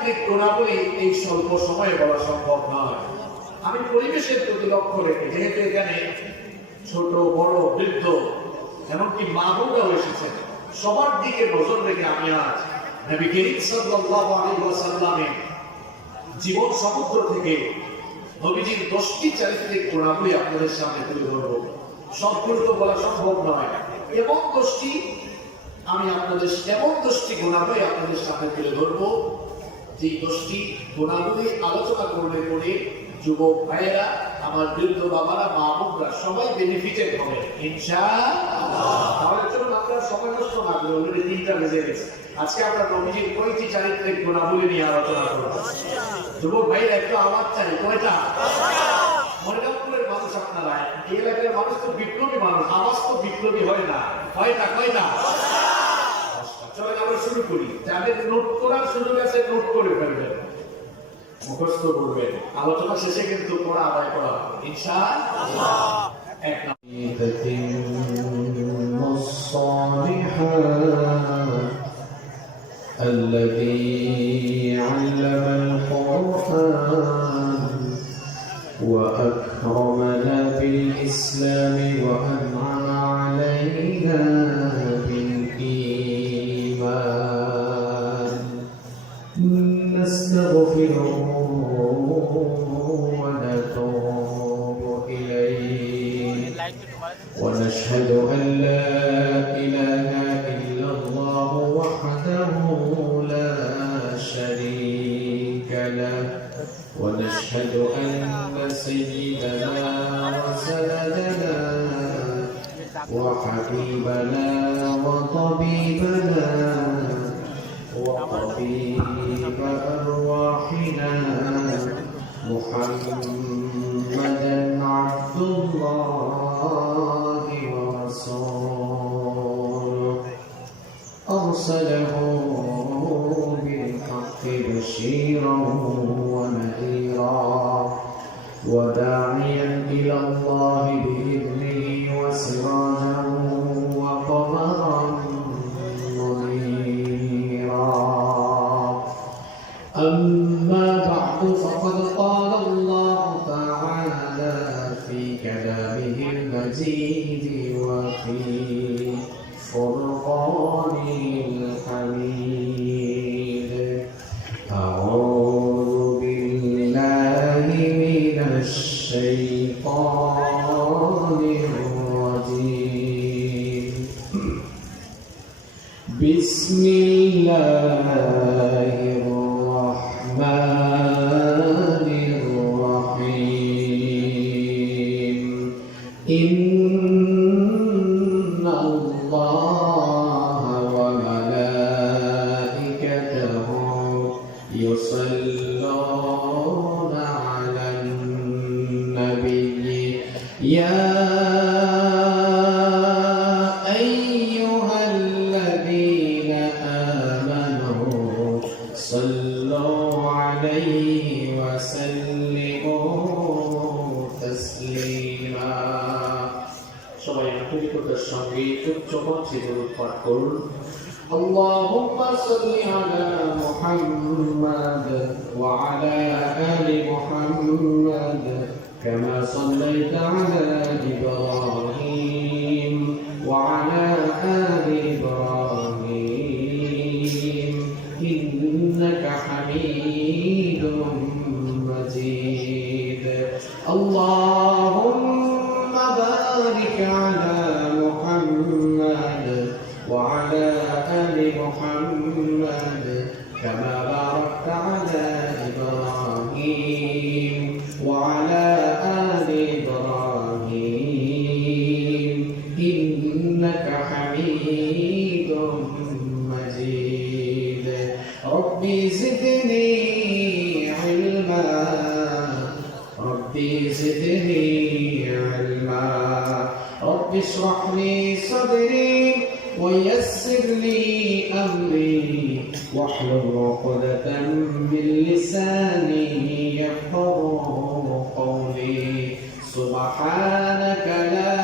চারিত্রিক গুণাবলী এই স্বল্প সময়ে বলা সম্ভব নয়। আমি পরিবেশের প্রতি লক্ষ্য রেখে, যেহেতু এখানে ছোট বড় বৃদ্ধ এমনকি মা বোনরাও এসেছেন, সবার দিকে নজর রেখে আমি আজ নবী করিম সাল্লাল্লাহু আলাইহি ওয়াসাল্লামের জীবন সমুদ্র থেকে নবীজির 10টি চারিত্রিক গুণাবলী আপনাদের সামনে তুলে ধরবো। সবগুলো তো বলা সম্ভব নয়, এবং 10টি আমি আপনাদের এমন 10টি গুণাবলী আপনাদের সামনে তুলে ধরবো, যে 10টি গুণাবলী আলোচনা করলে পরে যুবক ভাইয়েরা, আমার বৃদ্ধ বাবারা, মা বোনরা সবাই বেনিফিটেড হবে ইনশাআল্লাহ। তাহলে চলুন আপনারা সময় নষ্ট না করে, অলরেডি 3টা বেজে গেছে, আজকে আমরা নবীজির কয়টি চারিত্রিক গুণাবলী নিয়ে আলোচনা করব। যুবক ভাইরা একটু আওয়াজ চাই, কয়টা? মনিরামপুরের মানুষ আপনারা, এই এলাকার মানুষ তো বিপ্লবী মানুষ, আওয়াজ তো বিপ্লবী হয় না। কয়টা? চলেন আমরা শুরু করি। যাদের নোট করার সুযোগ আছে নোট করে ফেলবেন, মুখস্থ করবেন, আলোচনা শেষে কিন্তু পড়া আদায় করা হবে ইনশাআল্লাহ। এক الذي علم القرآن وأكرمنا بالإسلام وأنعم علينا بالإيمان نستغفره ونتوب إليه ونشهد أن لا إله إلا الله وحده لا شريك له ونشهد أن سيدنا وسندنا وحبيبنا وطبيبنا وطبيب أرواحنا محمدا عبد الله ورسوله أرسله بالحق بشيرا ونذيرا وداعيا إلى الله بإذنه وسراجا وقمرا منيرا. أما بعد فقد قال الله تعالى في كلامه المجيد وفي فرقانه الحميد. أعوذ بالله من الشيطان الرجيم. بسم الله الرحمن الرحيم. إن الله وملائكته يصلون على النبي يا أيها الذين آمنوا صلوا عليه وسلموا تسليما. সবাই আন্তরিকতার সঙ্গে উচ্চ কণ্ঠে দরুদ পাঠ করুন। اللهم صل على محمد وعلى آل محمد كما صليت على إبراهيم وعلى آل إبراهيم إنك حميد مجيد. اللهم بارك على محمد وعلى آل محمد كما باركت على إبراهيم وعلى آل إبراهيم إنك حميد مجيد. ربي زدني علما ربي زدني علما. رب اشرح لي صدري ويسر لي أمري واحلل عقدة من لساني يفقهوا قولي. سبحانك لا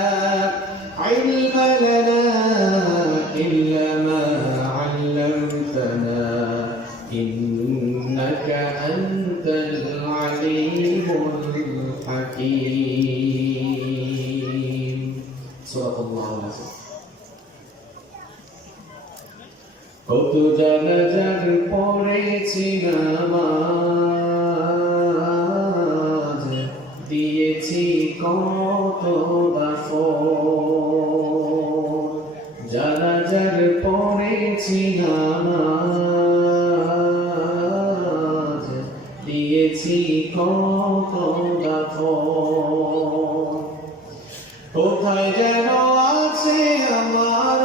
علم لنا إلا ما علمتنا إنك إنك أنت العليم الحكيم صدق الله العظيم কত জানাজার পড়েছি নামাজ দিয়েছি কত দাফন জানাজার পড়েছি নামাজ দিয়েছি কত দাফন কোথায় যেন আছে আমার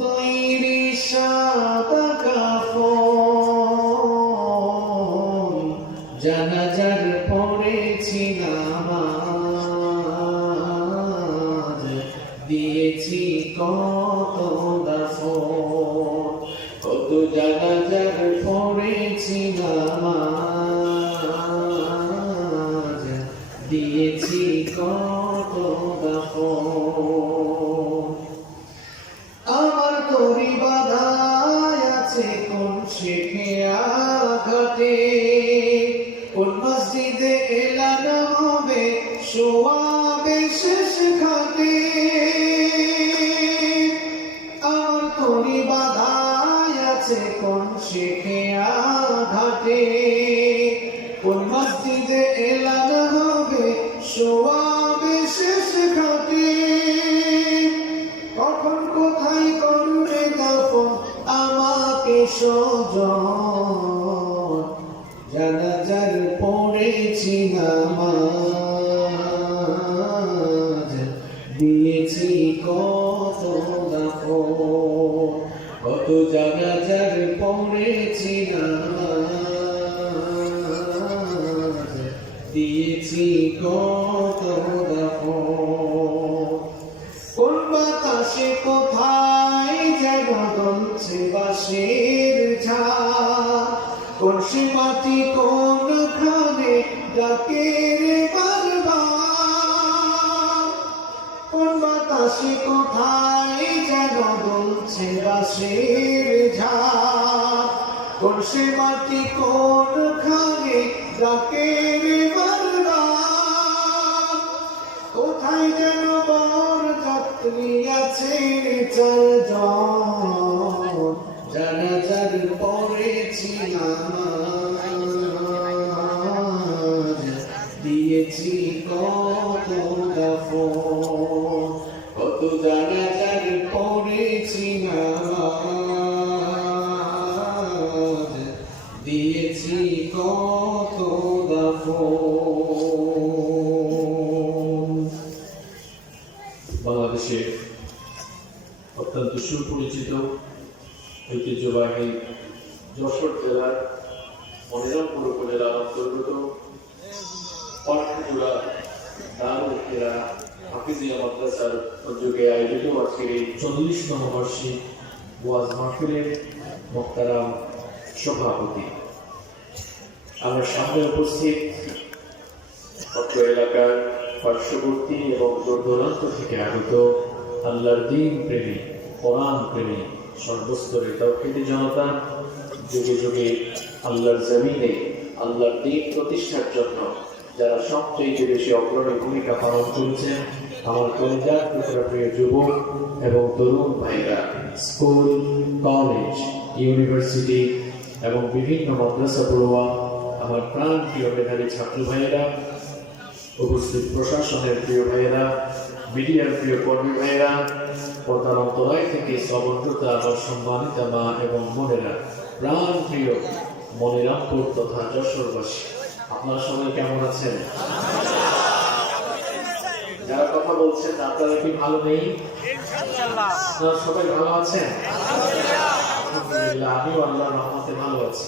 তৈরি সাদা কাফন জানাজার পড়েছি নামাজ দিয়েছি কত দাফন কত জানাজার পড়েছি নামাজ দিয়েছি কত দাফন আমার তরি বাধায় আছে কোন শেখে আঘাটে কোন মসজিদে এলানো হবে শোয়াবে শেষ ঘাটে আমার তরি বাধায় আছে কোন শেখে আঘাটে কোন মসজিদে এলানো হবে শোয়াবে শেষ ঘাটে কখন কোথায় করবে দাফন আমাকে সজন জানাজার পড়েছি নামাজ দিয়েছি কত দাফন কত জানাজার পড়েছি নামাজ দিয়েছি কত দাফন কোন বাতাসে কোথায় যেন দলছে বাঁশের ঝাড় কোন সে মাটি কোন খানে ডাকে রে বারবার কোন বাতাসে কোথায় যেন দলছে বাঁশের ঝাড় কোন সে মাটি কোন খানে ডাকে রে বারবার কোথায় যেন বরযাত্রী আছে চারজন জানাজার পড়েছি নামাজ দিয়েছি কত দাফন কত জানাজার পড়েছি নামাজ দিয়েছি কত দাফন বাংলাদেশের অত্যন্ত সুপরিচিত ঐতিহ্যবাহী যশোর জেলার মনিরামপুর উপজেলার অন্তর্গত পাটকুড়া দারুল কিরা হাফিজিয়া মাদ্রাসার উদ্যোগে আয়োজিত আজকের এই 40তম বার্ষিক ওয়াজ মাহফিলের মোহতারাম সভাপতি আমার সামনে উপস্থিত অত্র এলাকার পার্শ্ববর্তী এবং দূর দূরান্ত থেকে আগত আল্লাহর দ্বীন প্রেমী কোরআন প্রেমী সর্বস্তরে তাওহীদি জনতা যুগে যুগে আল্লাহর জমিনে আল্লাহর দ্বীন প্রতিষ্ঠার জন্য যারা সবচেয়ে বেশি অগ্রণী ভূমিকা পালন করেছেন আমার কলেজার টুকরা প্রিয় যুবক এবং তরুণ ভাইরা স্কুল কলেজ ইউনিভার্সিটি এবং বিভিন্ন মাদ্রাসা পড়ুয়া আমার প্রাণ প্রিয় মেধাবী ছাত্র ভাইয়েরা উপস্থিত প্রশাসনের প্রিয় ভাইয়েরা মিডিয়ার প্রিয় কর্মী ভাইয়েরা পর্দার অন্তরায় থেকে সবর্ণতা আমার সম্মানিত মা এবং বোনেরা প্রাণ প্রিয় মনিরামপুর তথা যশোরবাসী আপনারা সবাই কেমন আছেন যারা কথা বলছেন আপনারা কি ভালো নেই আপনারা সবাই ভালো আছেন আলহামদুলিল্লাহ আমিও আল্লাহর রহমতে ভালো আছি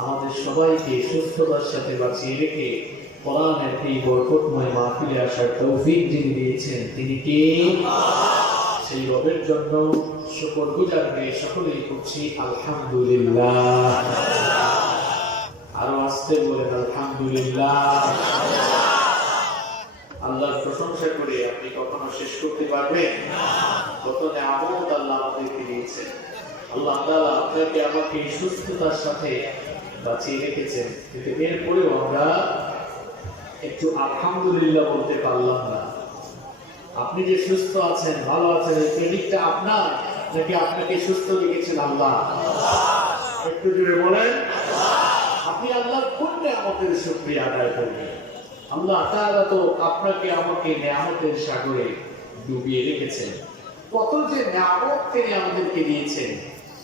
আমাদের সবাইকে সুস্থতার সাথে বাঁচিয়ে রেখে কোরআনের এই বরকতময় মাহফিলে আসার তৌফিক যিনি দিয়েছেন তিনি কে সেই রবের জন্য শুকরগুজার হয়ে সকলেই করছি আলহামদুলিল্লাহ আরো আসতে বলেন আলহামদুলিল্লাহ আল্লাহর প্রশংসা করে আপনি কখনো শেষ করতে পারবেন কত নিয়ামত আল্লাহ আমাদেরকে দিয়েছেন আল্লাহ তাআলা আপনাকে আমাকে সুস্থতার সাথে বাঁচিয়ে রেখেছেন, কিন্তু এরপরেও আমরা একটু আলহামদুলিল্লাহ বলতে পারলাম না। আপনি যে সুস্থ আছেন, ভালো আছেন, এই ক্রেডিটটা আপনার নাকি আপনাকে সুস্থ রেখেছেন আল্লাহ? একটু জুড়ে বলেন। আপনি আল্লাহর কোন নিয়ামতের শুকরিয়া আদায় করবেন? আল্লাহ তাআলা তো আপনাকে আমাকে নিয়ামতের সাগরে ডুবিয়ে রেখেছেন। কত যে নিয়ামত তিনি আমাদেরকে দিয়েছেন,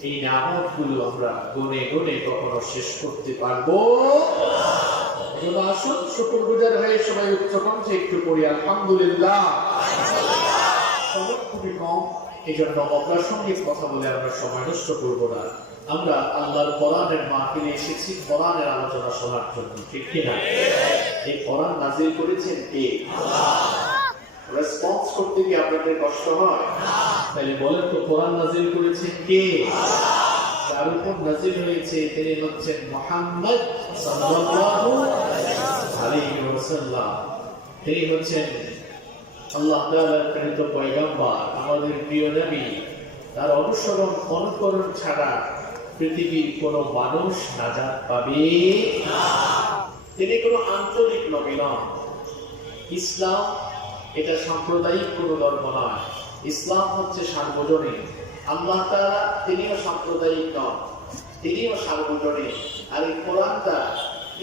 এই নিয়ামতগুলো আমরা গুনে গুনে কখনো শেষ করতে পারবো? আসুন শুকরগুজার হয়ে সবাই উচ্চ কণ্ঠে একটু পড়ি আলহামদুলিল্লাহ। সময় খুবই কম, এই জন্য অপ্রাসঙ্গিক কথা বলে আমরা সময় নষ্ট করবো না। আমরা আল্লাহর কোরআনের মাহফিলে এসেছি কোরআনের আলোচনা শোনার জন্য, ঠিক কিনা? এই কোরআন নাজিল করেছেন কে? রেসপন্স করতে কি আপনাদের কষ্ট হয়? তাহলে বলেন তো, কোরআন নাজিল করেছেন কে? যার উপর নাজিল হয়েছে তিনি হচ্ছেন মুহাম্মদ সাল্লাল্লাহু আলাইহি ওয়াসাল্লাম। তিনি হচ্ছেন আল্লাহ তাআলার প্রেরিত পয়গম্বর, আমাদের প্রিয় নবী। তার অনুকরণ ছাড়া পৃথিবীর কোন মানুষ নাজাত পাবে না। তিনি কোনো আঞ্চলিক নবী নন। ইসলাম এটা সাম্প্রদায়িক কোনো ধর্ম নয়। ইসলাম হচ্ছে সার্বজনীন। আল্লাহ তাআলা তিনিও সাম্প্রদায়িক নন, তিনিও সার্বজনীন। আর এই কোরআনটা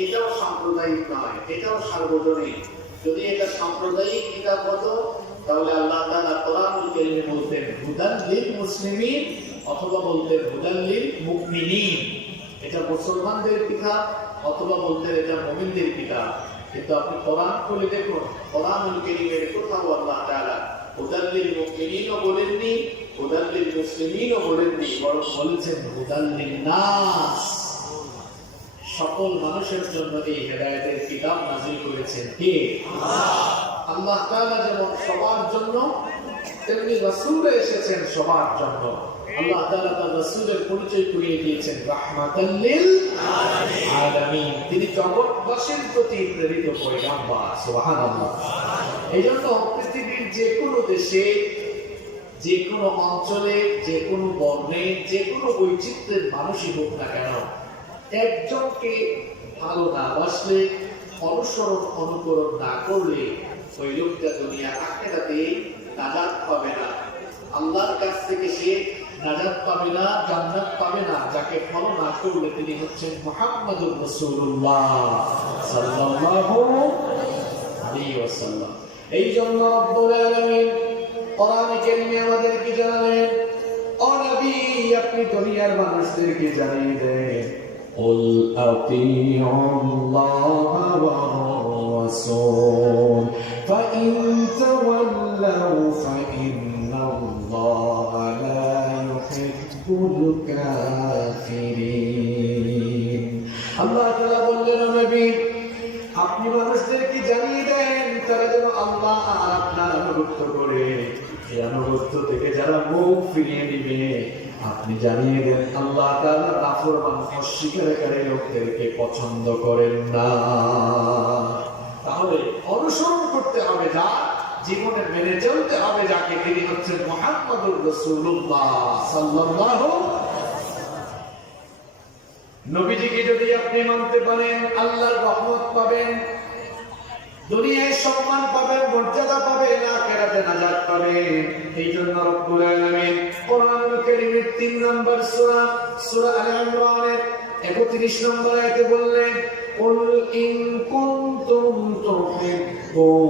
এটাও সাম্প্রদায়িক নয়, এটাও সার্বজনীন। যদি এটা সাম্প্রদায়িক কিতাব হতো তাহলে আল্লাহ তাআলা কোরআনুল কারীমে বলতেন হুদাল লিল মুসলিমিন, অথবা বলতেন হুদাল লিল মুমিনিন। এটা মুসলমানদের কিতাব, অথবা বলতেন এটা মুমিনদের কিতাব। কিন্তু আপনি কোরআন খুলে দেখুন, কোরআনুল কারীমের কোথাও আল্লাহ তাআলা হুদাল লিল মুমিনিনও বলেননি, হুদাল লিল মুসলিমিনও বলেননি, বরং বলেছেন হুদাল লিন নাস। সকল মানুষের জন্য এই হেদায়েতের কিতাব নাযিল করেছেন কে? আল্লাহ তাআলা যেমন সবার জন্য, তেমনি রাসূল এসেছেন সবার জন্য। আল্লাহ তাআলা তার রাসূলের পরিচয় করিয়ে দিয়েছেন রাহমাতাল লিল আলামিন। তিনি জগৎবাসীর প্রতি প্রেরিত পয়গম্বর। সুবহানাল্লাহ। এইজন্য পৃথিবীর যে কোনো দেশে, যে কোনো অঞ্চলে, যে কোনো বর্ণে, যে কোনো বৈচিত্র্যের মানুষই হোক না কেন, একজনকে ভালো না বাসলে, অনুকরণ না করলে ওই লোকটা দুনিয়া আখিরাতে নাজাত পাবে না। আল্লাহর কাছ থেকে সে নাজাত পাবে না, জান্নাত পাবে না। যাকে ফলো না করলে তিনি হচ্ছেন মুহাম্মাদুর রাসূলুল্লাহ সাল্লাল্লাহু আলাইহি ওয়াসাল্লাম। এই জন্য রব্বুল আলামিন কোরআনে কারীমে আমাদেরকে জানালেন, ও নবী আপনি দুনিয়ার মানুষদেরকে জানিয়ে দেন, قل أطيعوا الله والرسول فإن تولوا فإن الله لا يحب الكافرين। আল্লাহ তাআলা বললেন, নবী আপনি মানুষদেরকে জানিয়ে দেন তারা যেন আল্লাহ আর আপনার আনুগত্য করে। এই আনুগত্য থেকে যারা মুখ ফিরিয়ে দিবে, আপনি জানিয়ে দেন আল্লাহ তাআলা নাফরমান অস্বীকারী লোকদেরকে পছন্দ করেন না। তাহলে অনুসরণ করতে হবে যা, জীবনে মেনে চলতে হবে যাকে, তিনি হচ্ছেন মুহাম্মাদুর রাসূলুল্লাহ সাল্লাল্লাহু। নবীজিকে যদি আপনি মানতে পারেন, আল্লাহর রহমত পাবেন, দুনিয়ায় সম্মান পাবেন, মর্যাদা পাবেন, আখিরাতে নাজাত পাবেন। এই জন্য রব্বুল আলামিন কোরআনুল কারীমের 3 নম্বর সূরা, সূরা আলে ইমরানের 31 নম্বর আয়াতে বললেন, কুল ইন কুনতুম তুহিব্বুনাল্লাহা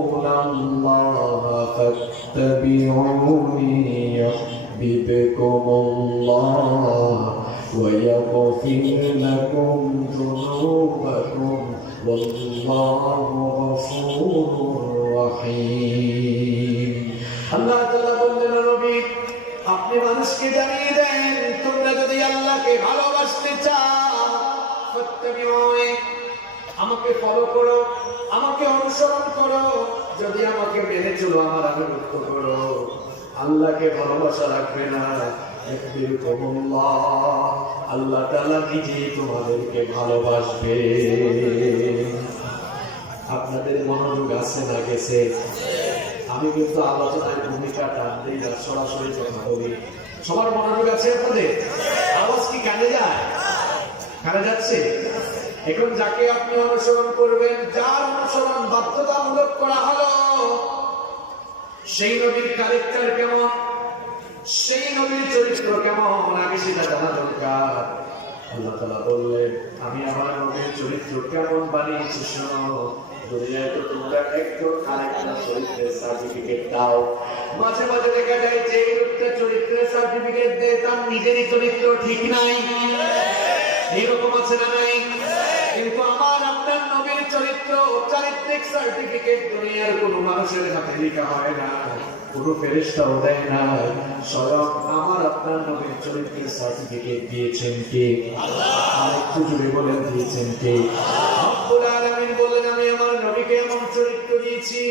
ফাত্তাবিউনি ইউহিব্বুকুমুল্লাহ ওয়া ইয়াগফির লাকুম যুনুবাকুম ওয়াল্লাহু গফুরুর রহিম। আল্লাহ তাআলা বললেন, নবী আপনি মানুষকে জানিয়ে দেন তোমরা যদি আল্লাহকে ভালোবাসতে চাও, ফাত্তাবিউনি আমাকে ফলো করো, আমাকে অনুসরণ করো, যদি আমাকে মেনে চলো, আমার আনুগত্য করো, আল্লাহকে ভালোবাসা রাখবে না, আল্লাহ তাআলা নিজেই তোমাদেরকে ভালোবাসবে। আপনাদের মনোযোগ আছে না গেছে? আমি কিন্তু আলোচনায় ভূমিকা টানতেই না, সরাসরি কথা বলি। সবার মনোযোগ আছে আপনাদের? আওয়াজ কি কানে যায়? কানে যাচ্ছে? এখন যাকে আপনি অনুসরণ করবেন, যার অনুসরণ বাধ্যতামূলক করা হলো, সেই নবীর ক্যারেক্টার কেমন, সেই নবীর চরিত্র কেমন, আগে সেটা জানা দরকার। আল্লাহ তাআলা বললেন, আমি আমার নবীর চরিত্র কেমন বানিয়েছি শোনো। দুনিয়ায় তো তোমরা একজন আরেকটা চরিত্রের সার্টিফিকেট দাও। মাঝে মাঝে দেখা যায় যে লোকটা চরিত্রের সার্টিফিকেট দেয় তার নিজেরই চরিত্র ঠিক নাই, এরকম আছে না নাই? কিন্তু আমার আপনার নবীর চরিত্র, চারিত্রিক সার্টিফিকেট দুনিয়ার কোনো মানুষের হাতে লেখা হয় না, কোনো ফেরেশতাও দেয় না। স্বয়ং আমার আপনার নবীর চরিত্রের সার্টিফিকেট দিয়েছেন কে? আল্লাহ। আরেকটু জুড়ে বলেন, দিয়েছেন কে? রব্বুল আলামিন বলেন, আমি আমার নবীকে এমন চরিত্র দিয়েছি।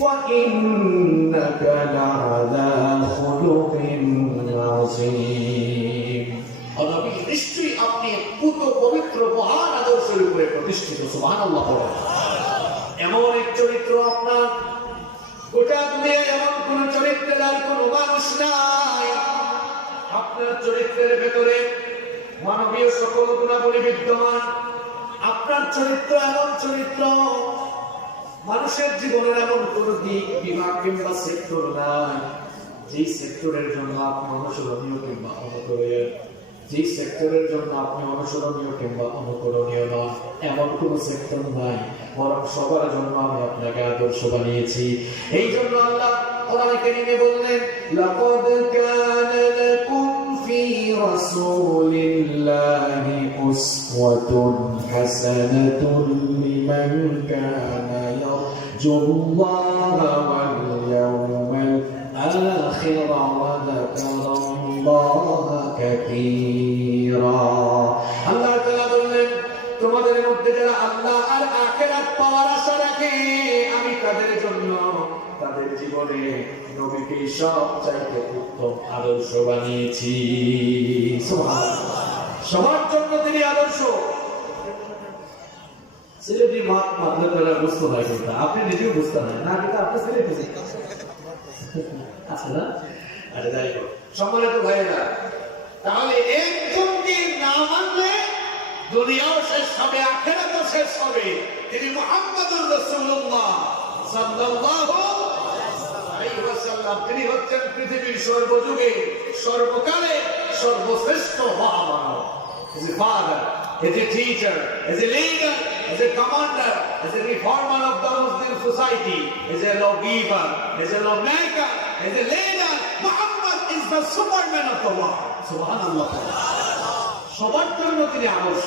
ওয়া ইন্নাকা লাআলা খুলুকিন আযীম। নবী নিশ্চয়ই আপনি পুত পবিত্র মহান আদর্শের উপরে প্রতিষ্ঠিত। সুবহানাল্লাহ বলেন। এমন এক চরিত্র আপনার, গোটা দুনিয়ায় এমন কোন চরিত্রের আর কোন মানুষ নাই। আপনার চরিত্রের ভেতরে মানবীয় সকল গুণাবলী বিদ্যমান। আপনার চরিত্র এমন চরিত্র, মানুষের জীবনের এমন কোন দিক বিভাগ কিংবা সেক্টর নাই যে সেক্টরের জন্য আপনি অনুসরণীয় কিংবা অনুকরণীয়, যে সেক্টরের জন্য আপনি অনুসরণীয় কিংবা অনুকরণীয় নন, এমন কোন সেক্টর নাই। বরং সবার জন্য আমি আপনাকে আদর্শ বানিয়েছি। এই জন্য আল্লাহ কোরআনে কারীমে বললেন, লাকাদ কানা লাকুম ফি রাসূলিল্লাহি উসওয়াতুন হাসানাতুন লিমান কানা ইয়ারজুল্লাহা ওয়াল ইয়াওমাল আখির ওয়া যাকারাল্লাহা কাসীরা। আল্লাহ তাআলা বললেন, তোমাদের মধ্যে যারা আল্লাহ আর আখিরাত পাওয়ার আশা রাখে, আমি তাদের জন্য তাদের জীবনে নবীকে সবচাইতে উত্তম আদর্শ বানিয়েছি। সুবহানাল্লাহ। সবার জন্য তিনি আদর্শ। ছেলেটি মাত মাতলে তারা বুঝতে না, কিন্তু আপনি নিজেও বুঝতে না, না কিন্তু আপনি ছেলে বুঝে আচ্ছা না। আচ্ছা, যাই হোক সম্মানিত ভাইয়েরা, তাহলে একজনকে না মানলে দুনিয়াও শেষ হবে, আখিরাতও শেষ হবে। তিনি মুহাম্মদুর রাসূলুল্লাহ সাল্লাল্লাহু আলাইহি ওয়াসাল্লাম। তিনি হচ্ছেন পৃথিবীর সর্বযুগে সর্বকালে সর্বশ্রেষ্ঠ মহামানব। As a father, as a teacher, as a leader, as a commander, as a reformer of the Muslim society, as a lawgiver, as a lawmaker, as a leader, Muhammad is the superman of the world. Subhanallah. সবার জন্য তিনি আদর্শ।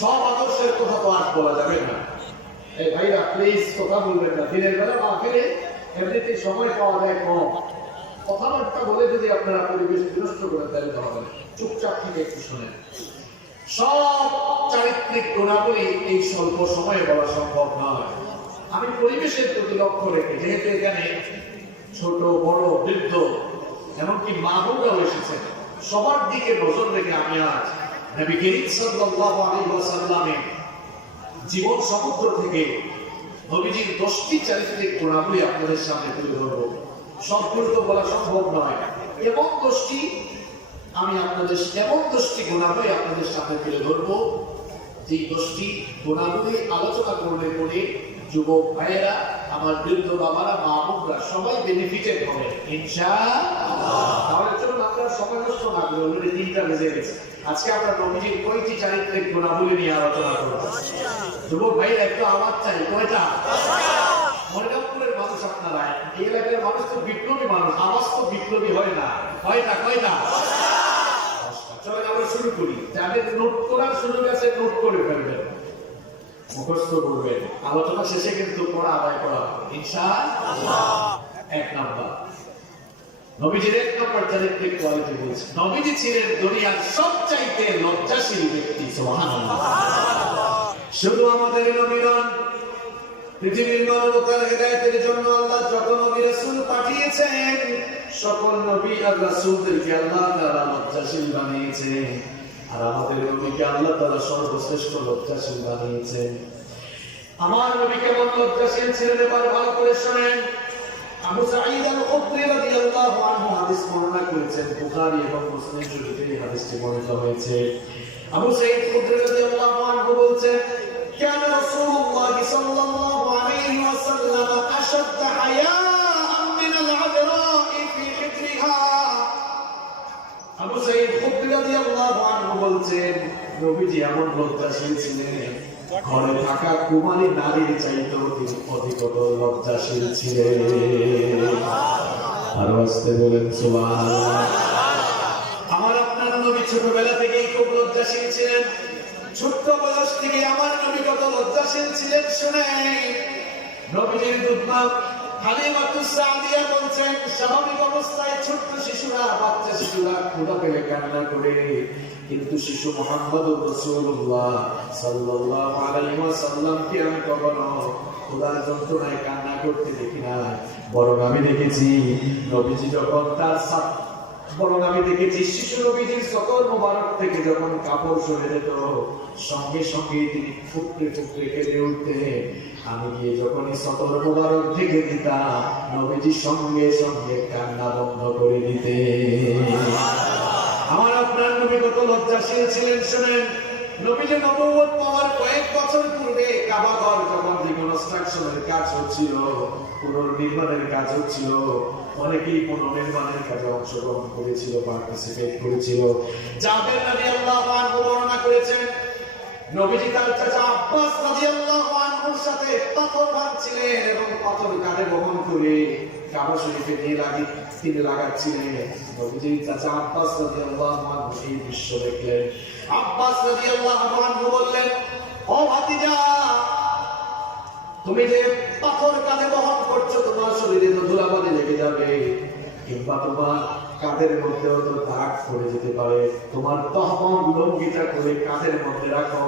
সব আদর্শের কথা তো আজ বলা যাবে না। এই ভাইরা প্লিজ কথা বলবেন না। দিনের বেলা মাহফিলে এমনিতে সময় পাওয়া যায় কম, কথাবার্তা বলে যদি আপনারা পরিবেশ বিনষ্ট করে তাহলে হবে না। চুপচাপ থেকে একটু শোনেন। সব চারিত্রিক গুণাবলী এই স্বল্প সময়ে বলা সম্ভব নয়। আমি পরিবেশের প্রতি লক্ষ্য রেখে, যেহেতু এখানে ছোট বড় বৃদ্ধ এমনকি মা বোনরাও এসেছেন, সবার দিকে নজর রেখে আমি আজ নবী করিম সাল্লাল্লাহু আলাইহি ওয়াসাল্লামের জীবন সমুদ্র থেকে নবীজির 10টি চারিত্রিক গুণাবলী আপনাদের সামনে তুলে ধরবো। সবগুলো তো বলা সম্ভব নয়। এমন 10টি গুণাবলী আপনাদের সামনে তুলে ধরবো, যে 10টি গুণাবলী আলোচনা করলে পরে যুবক ভাইয়েরা, আমার বৃদ্ধ বাবারা, মা বোনরা সবাই বেনিফিটেড হবে ইনশাআল্লাহ। তাহলে চলুন আপনারা সময় নষ্ট না করে, অলরেডি 3টা বেজে গেছে। আজকে আমরা নবীজির কয়টি চারিত্রিক গুণাবলী নিয়ে আলোচনা করব? যুবক ভাইরা একটু আওয়াজ চাই, কয়টা? মনিরামপুরের মানুষ আপনারা, এই এলাকার মানুষ তো বিপ্লবী মানুষ, আওয়াজ তো বিপ্লবী হয় না। কয়টা? চলেন আমরা শুরু করি। যাদের নোট করার সুযোগ আছে নোট করে ফেলবেন, মুখস্থ করবেন। আলোচনা শেষে কিন্তু পড়া আদায় করা হবে ইনশাআল্লাহ। 1 নাম্বার, নবীজির 1 নাম্বার চারিত্রিক কোয়ালিটি বলছে, নবীজি ছিলেন দুনিয়ার সবচাইতে লজ্জাশীল ব্যক্তি। সুবহানাল্লাহ। শুধু আমাদের নবী নন, পৃথিবীর মানবতার হেদায়েতের জন্য আল্লাহ যত নবী রাসূল পাঠিয়েছেন, সকল নবী আর রাসূলদেরকে আল্লাহ তাআলা লজ্জাশীল বানিয়েছেন। আর আমাদের নবীকে আল্লাহ তাআলা সর্বশ্রেষ্ঠ লজ্জাশীল বানিয়েছেন। আমার নবী কেমন লজ্জাশীল ছিলেন এবার ভালো করে শুনেন। আবু সাঈদ আল-খুদরি রাদিয়াল্লাহু আনহু হাদিস বর্ণনা করেছেন, বুখারী এবং মুসলিম শরীফে এই হাদিসটি বর্ণিত হয়েছে। আবু সাঈদ খুদরি রাদিয়াল্লাহু আনহু বলছেন, كان رسول الله صلى الله عليه وسلم أشد حياء من العذراء في حجرها। আবু সাঈদ খুদরি রাদিয়াল্লাহু আনহু বলছেন, নবীজি এমন লজ্জাশীল ছিলেন, ঘরে থাকা কুমারী নারীর চাইতেও তিনি অধিকতর লজ্জাশীল ছিলেন। আর আসতে বলেন সুবহানাল্লাহ। আমার আপনার নবী ছোটবেলা থেকেই খুব লজ্জাশীল ছিলেন। ছোট্ট বয়স থেকে আমার নবী কত লজ্জাশীল ছিলেন শুনেন। নবীজির দুধমা হালিমাতুস সাদিয়া বলছেন, স্বাভাবিক অবস্থায় ছোট্ট শিশুরা, বাচ্চা শিশুরা ক্ষুধা পেলে কান্না করে, কিন্তু শিশু মুহাম্মদুর রাসূলুল্লাহ সাল্লাল্লাহু আলাইহি ওয়াসাল্লামকে আমি কখনো ক্ষুধার যন্ত্রণায় কান্না করতে দেখি না। বরং আমি দেখেছি নবীজি যখন শিশু নবীজির সতর মোবারক থেকে যখন কাপড় সরে যেত, সঙ্গে সঙ্গে তিনি ফুটতে ফুটতে কেঁদে উঠতেন। আমি গিয়ে যখন এই সতর মোবারক থেকে দিতাম, নবীজি সঙ্গে সঙ্গে কান্না বন্ধ করে দিতেন। আমার আপনার নবী কত লজ্জাশীল ছিলেন শুনেন। নবীজি নবুয়ত পাওয়ার কয়েক বছর পূর্বে কাবা ঘর যখন রিকনস্ট্রাকশনের কাজ হচ্ছিল, পুনর্নির্মাণের কাজ হচ্ছিল, অনেকেই পুনর্নির্মাণের কাজে অংশগ্রহণ করেছিল, পার্টিসিপেট করেছিল। জাবের রাদিয়াল্লাহু আনহু বর্ণনা করেছেন, নবীজি তার চাচা আব্বাস রাদিয়াল্লাহু আনহুর সাথে পাথর ভাঙছিলেন এবং পাথর কাঁধে বহন করে কাবা শরীফে তিনি লাগাচ্ছিলেন। নবীজির চাচা আব্বাস রাদিয়াল্লাহু আনহু এই দৃশ্য দেখলেন। আব্বাস রাদিয়াল্লাহু আনহু বললেন, ও ভাতিজা, তুমি যে পাথর কাঁধে বহন করছো, তোমার শরীরে তো ধুলাবালি লেগে যাবে, কিংবা তোমার কাঁধের মধ্যেও তো দাগ পড়ে যেতে পারে। তোমার তহমত লঙ্গিটা করে কাঁধের মধ্যে রাখো,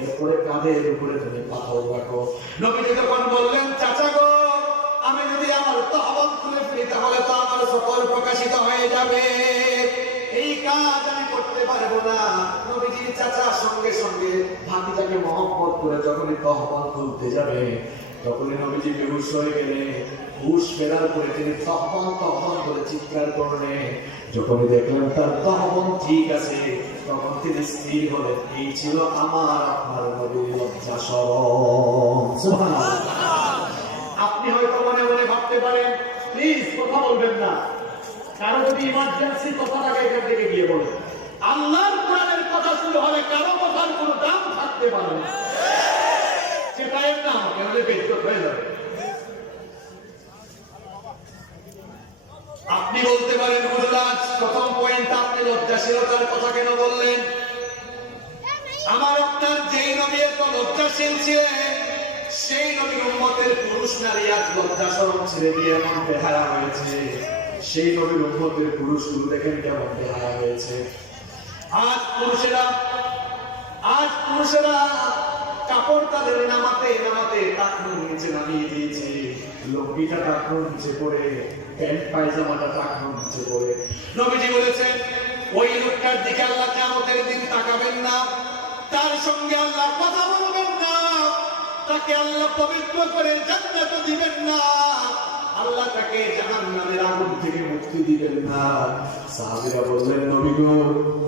এরপরে কাঁধের উপরে তুমি পাথর রাখো। নবীজি যখন বললেন, চাচা গো, আমি যদি আমার তহমত খুলে ফেলি তাহলে তো আমার সকল প্রকাশিত হয়ে যাবে, এই কাজ আমি করতে পারবো না। নবীজির চাচা সঙ্গে সঙ্গে ভাতিজাকে মহব্বত করে যখনই তহমত খুলতে যাবে, তখনই নবীজি বেহুশ হয়ে গেলে, হুশ ফেরার পরে তিনি তহমত করে চিৎকার করলেন। যখনই দেখলেন তার তহমত ঠিক আছে, তখন তিনি স্থির হলেন। এই ছিল আমার আপনার নবীর লজ্জা শরম। সুবহানাল্লাহ। আপনি হয়তো মনে মনে ভাবতে পারেন, প্লিজ কথা বলবেন না, কারো যদি ইমার্জেন্সি কথা থাকে এখান থেকে গিয়ে বলুন। আল্লাহর কোরআনের কথা শুরু হলে কারো কথার কোনো দাম থাকতে পারে না, সেটাই না কেমন বেইজ্জত হয়ে যাবে। আপনি বলতে পারেন, হুজুরাজ, প্রথম পয়েন্ট আপনি লজ্জাশীলতার কথা কেন বললেন? আমার আপনার যেই নবী এত লজ্জাশীল ছিলেন, সেই নবীর উম্মতের পুরুষ নারী আজ লজ্জা শরম ছেড়ে দিয়ে এমন বেহায়া হয়েছে। সেই নবীর উম্মতের পুরুষগুলো দেখেন কেমন বেহায়া হয়েছে। আজ পুরুষেরা কাপড় তাদের নামাতে নামাতে টাকনুর নিচে নামিয়ে দিয়েছে, লুঙ্গিটা টাকনুর নিচে পড়ে, প্যান্ট পায়জামাটা টাকনুর নিচে পড়ে। নবীজি বলেছেন, ওই লোকটার দিকে আল্লাহ কিয়ামতের দিন তাকাবেন না, তার সঙ্গে আল্লাহ কথা বলবেন না, তাকে আল্লাহ পবিত্র করে জান্নাত দিবেন না, আল্লাহ তাকে জাহান্নামের আগুন থেকে মুক্তি দিবেন না। সাহাবীরা বললেন, নবী গো,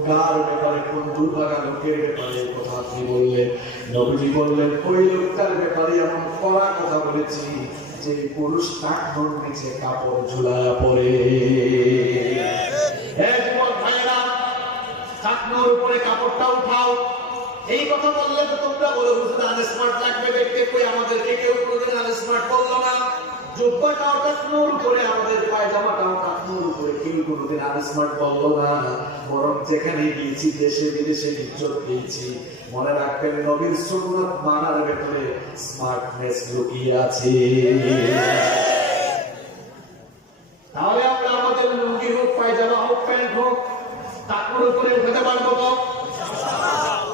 কার ব্যাপারে, কোন দুর্ভাগা লোকের ব্যাপারে কথা আপনি বললেন? নবীজি বললেন, ওই লোকটার ব্যাপারে এমন কড়া কথা বলেছি যে পুরুষ টাকনুর নিচে কাপড় ঝুলায়া পড়ে। হে যুবক ভাইরা, টাকনুর উপরে কাপড়টা উঠাও। এই কথা বললে তো তোমরা বলো, হুজুর আনস্মার্ট লাগবে দেখতে, কই আমাদেরকে কেউ কোনোদিন আনস্মার্ট বললো না। জুব্বাটাও টাকনুর উপরে, আমাদের পায়জামাটাও টাকনুর উপরে, কেউ কোনোদিন আনস্মার্ট বললো না। বরং যেখানে গিয়েছি, দেশে বিদেশে ইজ্জত পেয়েছি। মনে রাখবেন, নবীর সুন্নাত মানার ভেতরে স্মার্টনেস লুকিয়ে আছে। তাহলে আমরা আমাদের লুঙ্গি হোক, পায়জামা হোক, প্যান্ট হোক, টাকনুর উপরে উঠাতে পারবো তো?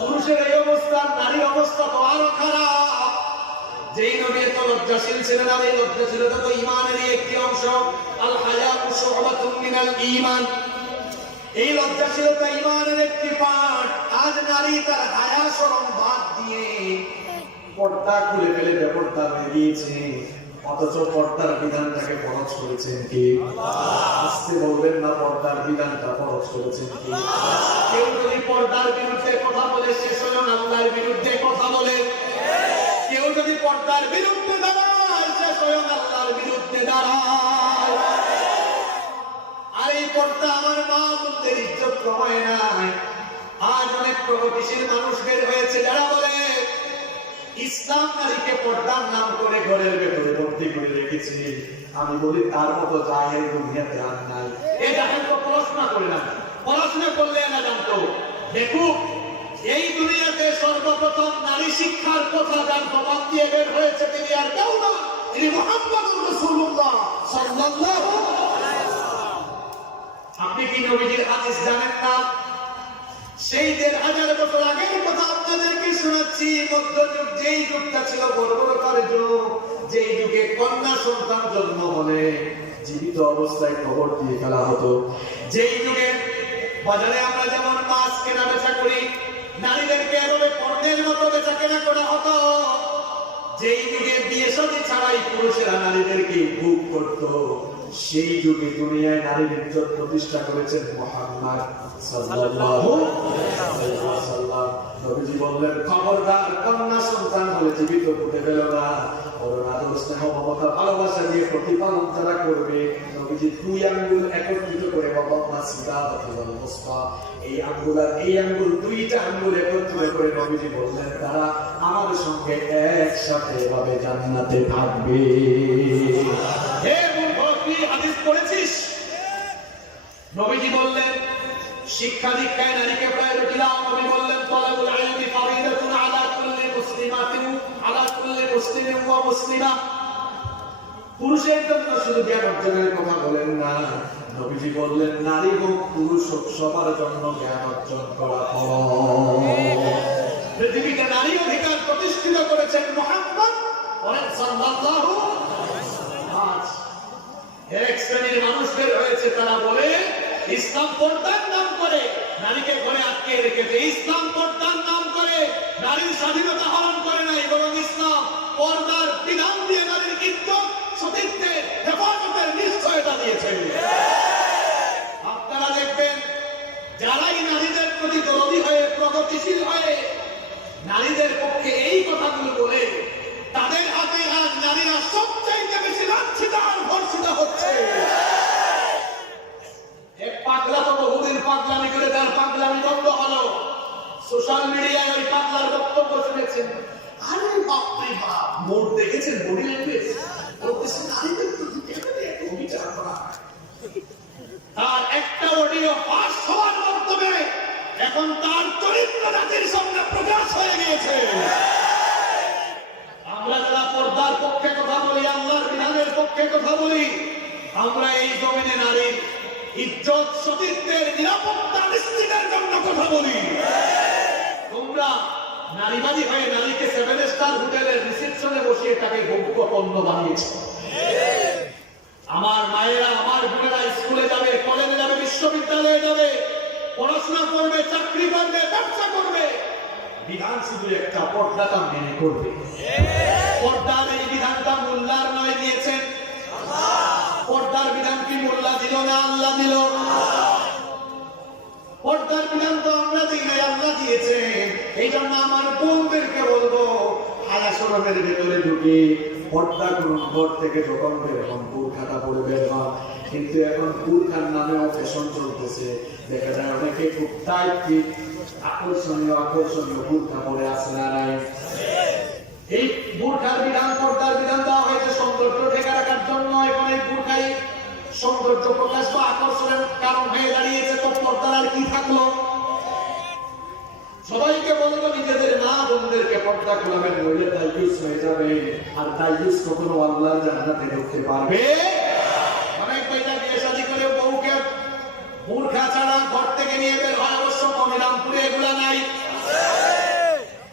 পুরুষের এই অবস্থা, নারীর অবস্থা তো আরো খারাপ। যেই নবী এত লজ্জাশীল ছিলেন, আর এই লজ্জাশীলতা তো ঈমানেরই একটি অংশ। আল হায়াউ শু'বাতুম মিনাল ঈমান। এই লজ্জাশীলতা ঈমানের একটি পার্ট। আজ নারী তার হায়া শরম বাদ দিয়ে পর্দা খুলে ফেলে বেপর্দা হয়ে গিয়েছে। অথচ পর্দার বিধানটাকে ফরজ করেছেন কি? আস্তে বলবেন না, পর্দার বিধানটা ফরজ করেছেন কি? কেউ যদি পর্দার বিরুদ্ধে কথা বলে সে স্বয়ং আল্লাহর বিরুদ্ধে কথা বলে। কেউ যদি পর্দার বিরুদ্ধে দাঁড়ায় সে স্বয়ং আল্লাহর বিরুদ্ধে দাঁড়ায়। আর এই পর্দা আমার মা বোনদের ইজ্জত কমায় নাই। আজ অনেক প্রগতিশীল মানুষ বের হয়েছে যারা বলে ইসলাম নারীকে পর্দার নাম করে ঘরের ভেতরে ভর্তি করে রেখেছে। আমি বলি তার মতো জাহেল দুনিয়াতে আর নাই। এই জাহেল তো পড়াশোনা করে না, পড়াশোনা করলে না জানতো। দেখুন এই দুনিয়াতে সর্বপ্রথম নারী শিক্ষার কথা যার জবাব দিয়ে বের হয়েছে তিনি আর কেউ না, তিনি মুহাম্মদুর রাসূলুল্লাহ সাল্লাল্লাহু আলাইহি ওয়াসাল্লাম। আপনি কি নবীজির হাদিস জানেন না? সেই ১,৫০০ বছর আগের কথা আপনাদেরকে শোনাচ্ছি। মধ্যযুগ যেই যুগটা ছিল বর্বরতার যুগ, যেই যুগে কন্যা সন্তান জন্ম হলে জীবিত অবস্থায় খবর দিয়ে ফেলা হতো। যেই যুগে বাজারে আমরা যেমন মাছ কেনা বেচা করি, নারীদেরকে এভাবে পণ্যের মতো বেচা কেনা করা হতো। যেই যুগে বিয়ে শাদী ছাড়াই পুরুষেরা নারীদেরকে ভোগ করত, সেই যুগে দুনিয়ায় নারীর ইজ্জত প্রতিষ্ঠা করেছেন মুহাম্মদ সাল্লাল্লাহু আলাইহি ওয়াসাল্লাম। নবীজি বললেন, খবরদার কন্যা সন্তান হলে জীবিত হতে পেল না। ওর আদর স্নেহ মমতা ভালোবাসা দিয়ে প্রতিপালন যারা করবে, নবীজি ২ আঙ্গুল একত্রিত করে এই আঙ্গুল আর এই আঙ্গুল ২টা আঙ্গুল একত্রিত করে নবীজি বললেন তারা আমার সঙ্গে একসাথে এভাবে জান্নাতে থাকবে। হে মূর্খ, তুই হাদিস পড়েছিস? নবীজি বললেন শিক্ষা দীক্ষায় নারীকে প্রায়োরিটি দাও। নবী বললেন তালাবুল ইলমি ফারিদাতুন আলা কুল্লি মুসলিমাতিন আলা কুল্লি মুসলিমিন ওয়া মুসলিমা। পুরুষের জন্য শুধু জ্ঞান অর্জনের কথা বলেন না, নবীজি বললেন নারী হোক পুরুষ হোক সবার জন্য জ্ঞান অর্জন করা ফরজ। পৃথিবীতে নারী অধিকার প্রতিষ্ঠিত করেছেন মুহাম্মদ সাল্লাল্লাহু আলাইহি ওয়াসাল্লাম। আজ এক শ্রেণীর মানুষদের রয়েছে তারা বলে ইসলাম পর্দার নাম করে নারীকে ঘরে আটকে রেখেছে। ইসলাম পর্দার নাম করে নারীর স্বাধীনতা হরণ করে নাই, বরং ইসলাম পর্দার বিধান দিয়ে নারীর ইজ্জত সতীত্বের হেফাজতের নিশ্চয়তা দিয়েছে। আপনারা দেখবেন যারাই নারীদের প্রতি দরদী হয়ে প্রগতিশীল হয়ে নারীদের পক্ষে এই কথাগুলো বলে, তাদের হাতে আজ নারীরা সবচাইতে বেশি লাঞ্ছিত আর ধর্ষিত হচ্ছে। এক পাগলা তো বহুদিন পাগলামি করে তার পাগলামি বন্ধ হলো। সোশ্যাল মিডিয়ায় ওই পাগলার বক্তব্য শুনেছেন, আরে বাপরে বাপ, মোট দেখেছেন বডি ল্যাঙ্গুয়েজ বলতেছে নারীদের প্রতি কেমন এত বিচার করা হয়। তার একটা অডিও পাস হওয়ার মাধ্যমে এখন তার চরিত্র জাতির সামনে প্রকাশ হয়ে গিয়েছে। আমরা যারা পর্দার পক্ষে কথা বলি, আল্লাহর বিধানের পক্ষে কথা বলি, আমরা এই জমিনে নারীর ইজ্জত সতীত্বের নিরাপত্তা নিশ্চিতের জন্য কথা বলি। তোমরা নারীবাদী হয়ে নারীকে 7 স্টার হোটেলের রিসেপশনে বসিয়ে তাকে ভোগ্য পণ্য বানিয়েছ। আমার মায়েরা, আমার বোনেরা স্কুলে যাবে, কলেজে যাবে, বিশ্ববিদ্যালয়ে যাবে, পড়াশোনা করবে, চাকরি করবে, ব্যবসা করবে, বিধান শুধু একটা, পর্দাটা মেনে করবে। পর্দার এই বিধানটা মোল্লার নয় দিয়েছেন পর্দার বিধান কি মোল্লা দিল না আল্লাহ দিল? পর্দার বিধান তো আমরা দিই নাই, আল্লাহ দিয়েছে। এই জন্য আমার বোনদেরকে বলবো হায়া শরমের ভেতরে ঢুকে পর্দা করুন। ঘর থেকে যখন বের হন বুরখাটা পরে বের হন, কিন্তু এখন বুরখার নামেও ফ্যাশন চলতেছে। দেখা যায় অনেকে খুব টাইট ফিট আকর্ষণীয় বুরখা পরে আসে না নাই। এই বুরখার বিধান, পর্দার বিধান দেওয়া হয়েছে সৌন্দর্য ঢেকে রাখার জন্য। এখন এই বুরখাই সৌন্দর্য প্রকাশ বা আকর্ষণের কারণ হয়ে দাঁড়িয়েছে। তো পর্দার আর কি থাকলো? সবাইকে বলবো নিজেদের মা বোনদেরকে পর্দা খোলাবেন, নইলে দায়ুস হয়ে যাবে। আর দায়ুস কখনো আল্লাহর জান্নাতে ঢুকতে পারবে? অনেক মেয়েরা বিয়ে শাদী করে বউকে বুরখা ছাড়া ঘর থেকে নিয়ে বের হয়। অবশ্য মনিরামপুরে এগুলা নাই।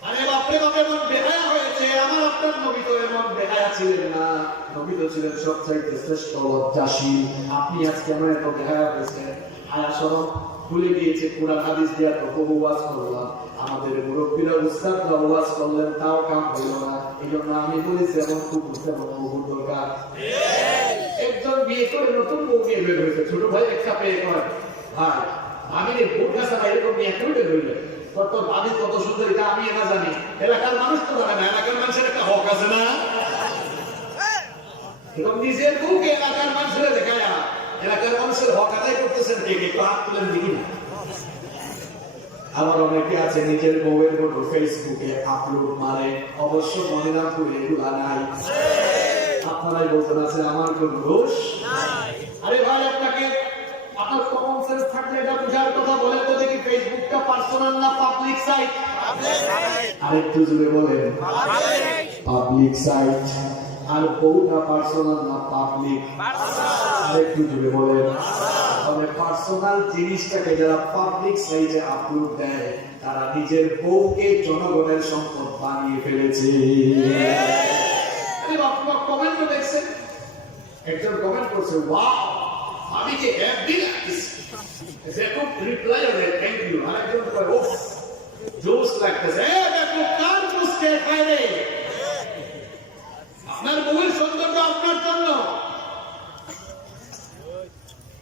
আরে বাপরে বাপ, এমন বেহায়া হয়েছে। আমার আপনার নবী তো এমন বেহায়া ছিলেন না। নবী তো ছিলেন সবচাইতে শ্রেষ্ঠ লজ্জাশীল। আপনি আজকে কেমন এত বেহায়া হয়েছেন? হায়া শরম ভুলে গিয়েছে কোরআন হাদিস দিয়া তো বহু ওয়াজ করলাম, আমাদের মুরব্বীরা উস্তাদরা ওয়াজ করলেন তাও কাম হইল না। এই জন্য আমি বলি যেমন কুকুর তেমন কুকুর দরকার। একজন বিয়ে করে নতুন বউ বিয়ে বের হয়েছে, ছোট ভাই একটা পেয়ে করে ভাই আমি ভোট গাছা না এরকম নিয়ে একটু বের হইলে তোর ভাবি কত সুন্দর এটা আমি না জানি, এলাকার মানুষ তো জানে না, এলাকার মানুষের একটা হক আছে না? এবং নিজের বউকে এলাকার মানুষের দেখায় এলাকার মানুষের হক আদায় করতেছেন ঠিক একটু হাত তুলেন দেখি না। আবার অনেকে আছে নিজের বউয়ের ফটো ফেসবুকে আপলোড মারে, অবশ্য মনে রাখুন এগুলা নাই। আপনারাই বলতেন আছে আমার কোন দোষ নাই। আরে ভাই আপনাকে আপনার কমন সেন্স থাকলে এটা বুঝার কথা বলেন তো দেখি, ফেসবুকটা পার্সোনাল না পাবলিক সাইট? আরেকটু জুড়ে বলেন পাবলিক সাইট। আর বউটা পার্সোনাল না পাবলিক? আরেকটু জুড়ে বলেন। তবে পার্সোনাল জিনিসটাকে যারা পাবলিক সাইটে আপলোড দেয় তারা নিজের বউকে জনগণের সম্পদ বানিয়ে ফেলেছে। আপনার কমেন্ট দেখছেন, একজন কমেন্ট করছে ওয়াও আমি যে হ্যাপি লাগতেছে, দেখো রিপ্লাই হবে থ্যাংক ইউ। আরেকজন কয় ও জোস লাগতেছে, দেখো কার মুস্কে খায় রে, আপনার বউয়ের সৌন্দর্য আপনার জন্য।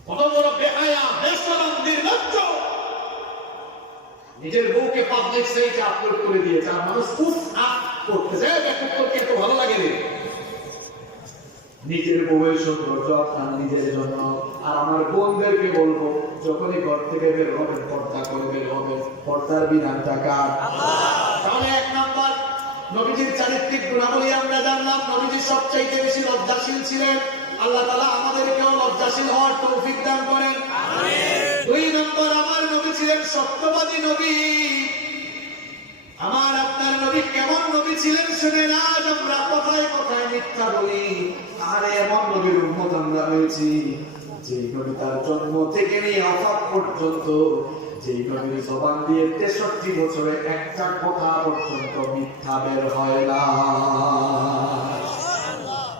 কত বড় বেহায়া বেশরম নির্লজ্জ, নিজের বউকে পাবলিক সাইটে আপলোড করে দিয়েছে আর মানুষ উফ আপ করতেছে, দেখো তোকে এত ভালো লাগে রে। নিজের বউয়ের সৌন্দর্য আপনার নিজের জন্য। আর আমার বোনদেরকে বলবো যখনই ঘর থেকে বের হবেন পর্দা করে বের হবেন। পর্দার বিধানটা কার? তাহলে এক নাম্বার নবীজির চারিত্রিক গুণাবলী আমরা জানলাম। নবীজি সবচাইতে বেশি লজ্জাশীল ছিলেন। আল্লাহ তাআলা আমাদেরকেও লজ্জাশীল হওয়ার তৌফিক দান করেন। আমিন। দুই নম্বর আমার নবী ছিলেন সত্যবাদী নবী। আমার আপনার নবী কেমন নবী ছিলেন শুনেন। আজ আমরা কথায় কথায় মিথ্যা বলি, আর এমন নবীর উম্মত আমরা হয়েছি যে নবী তার জন্ম থেকে নিয়ে ওফাত পর্যন্ত যে নবীর জবান দিয়ে 63 বছরে একটা কথা পর্যন্ত মিথ্যা বের হয় না।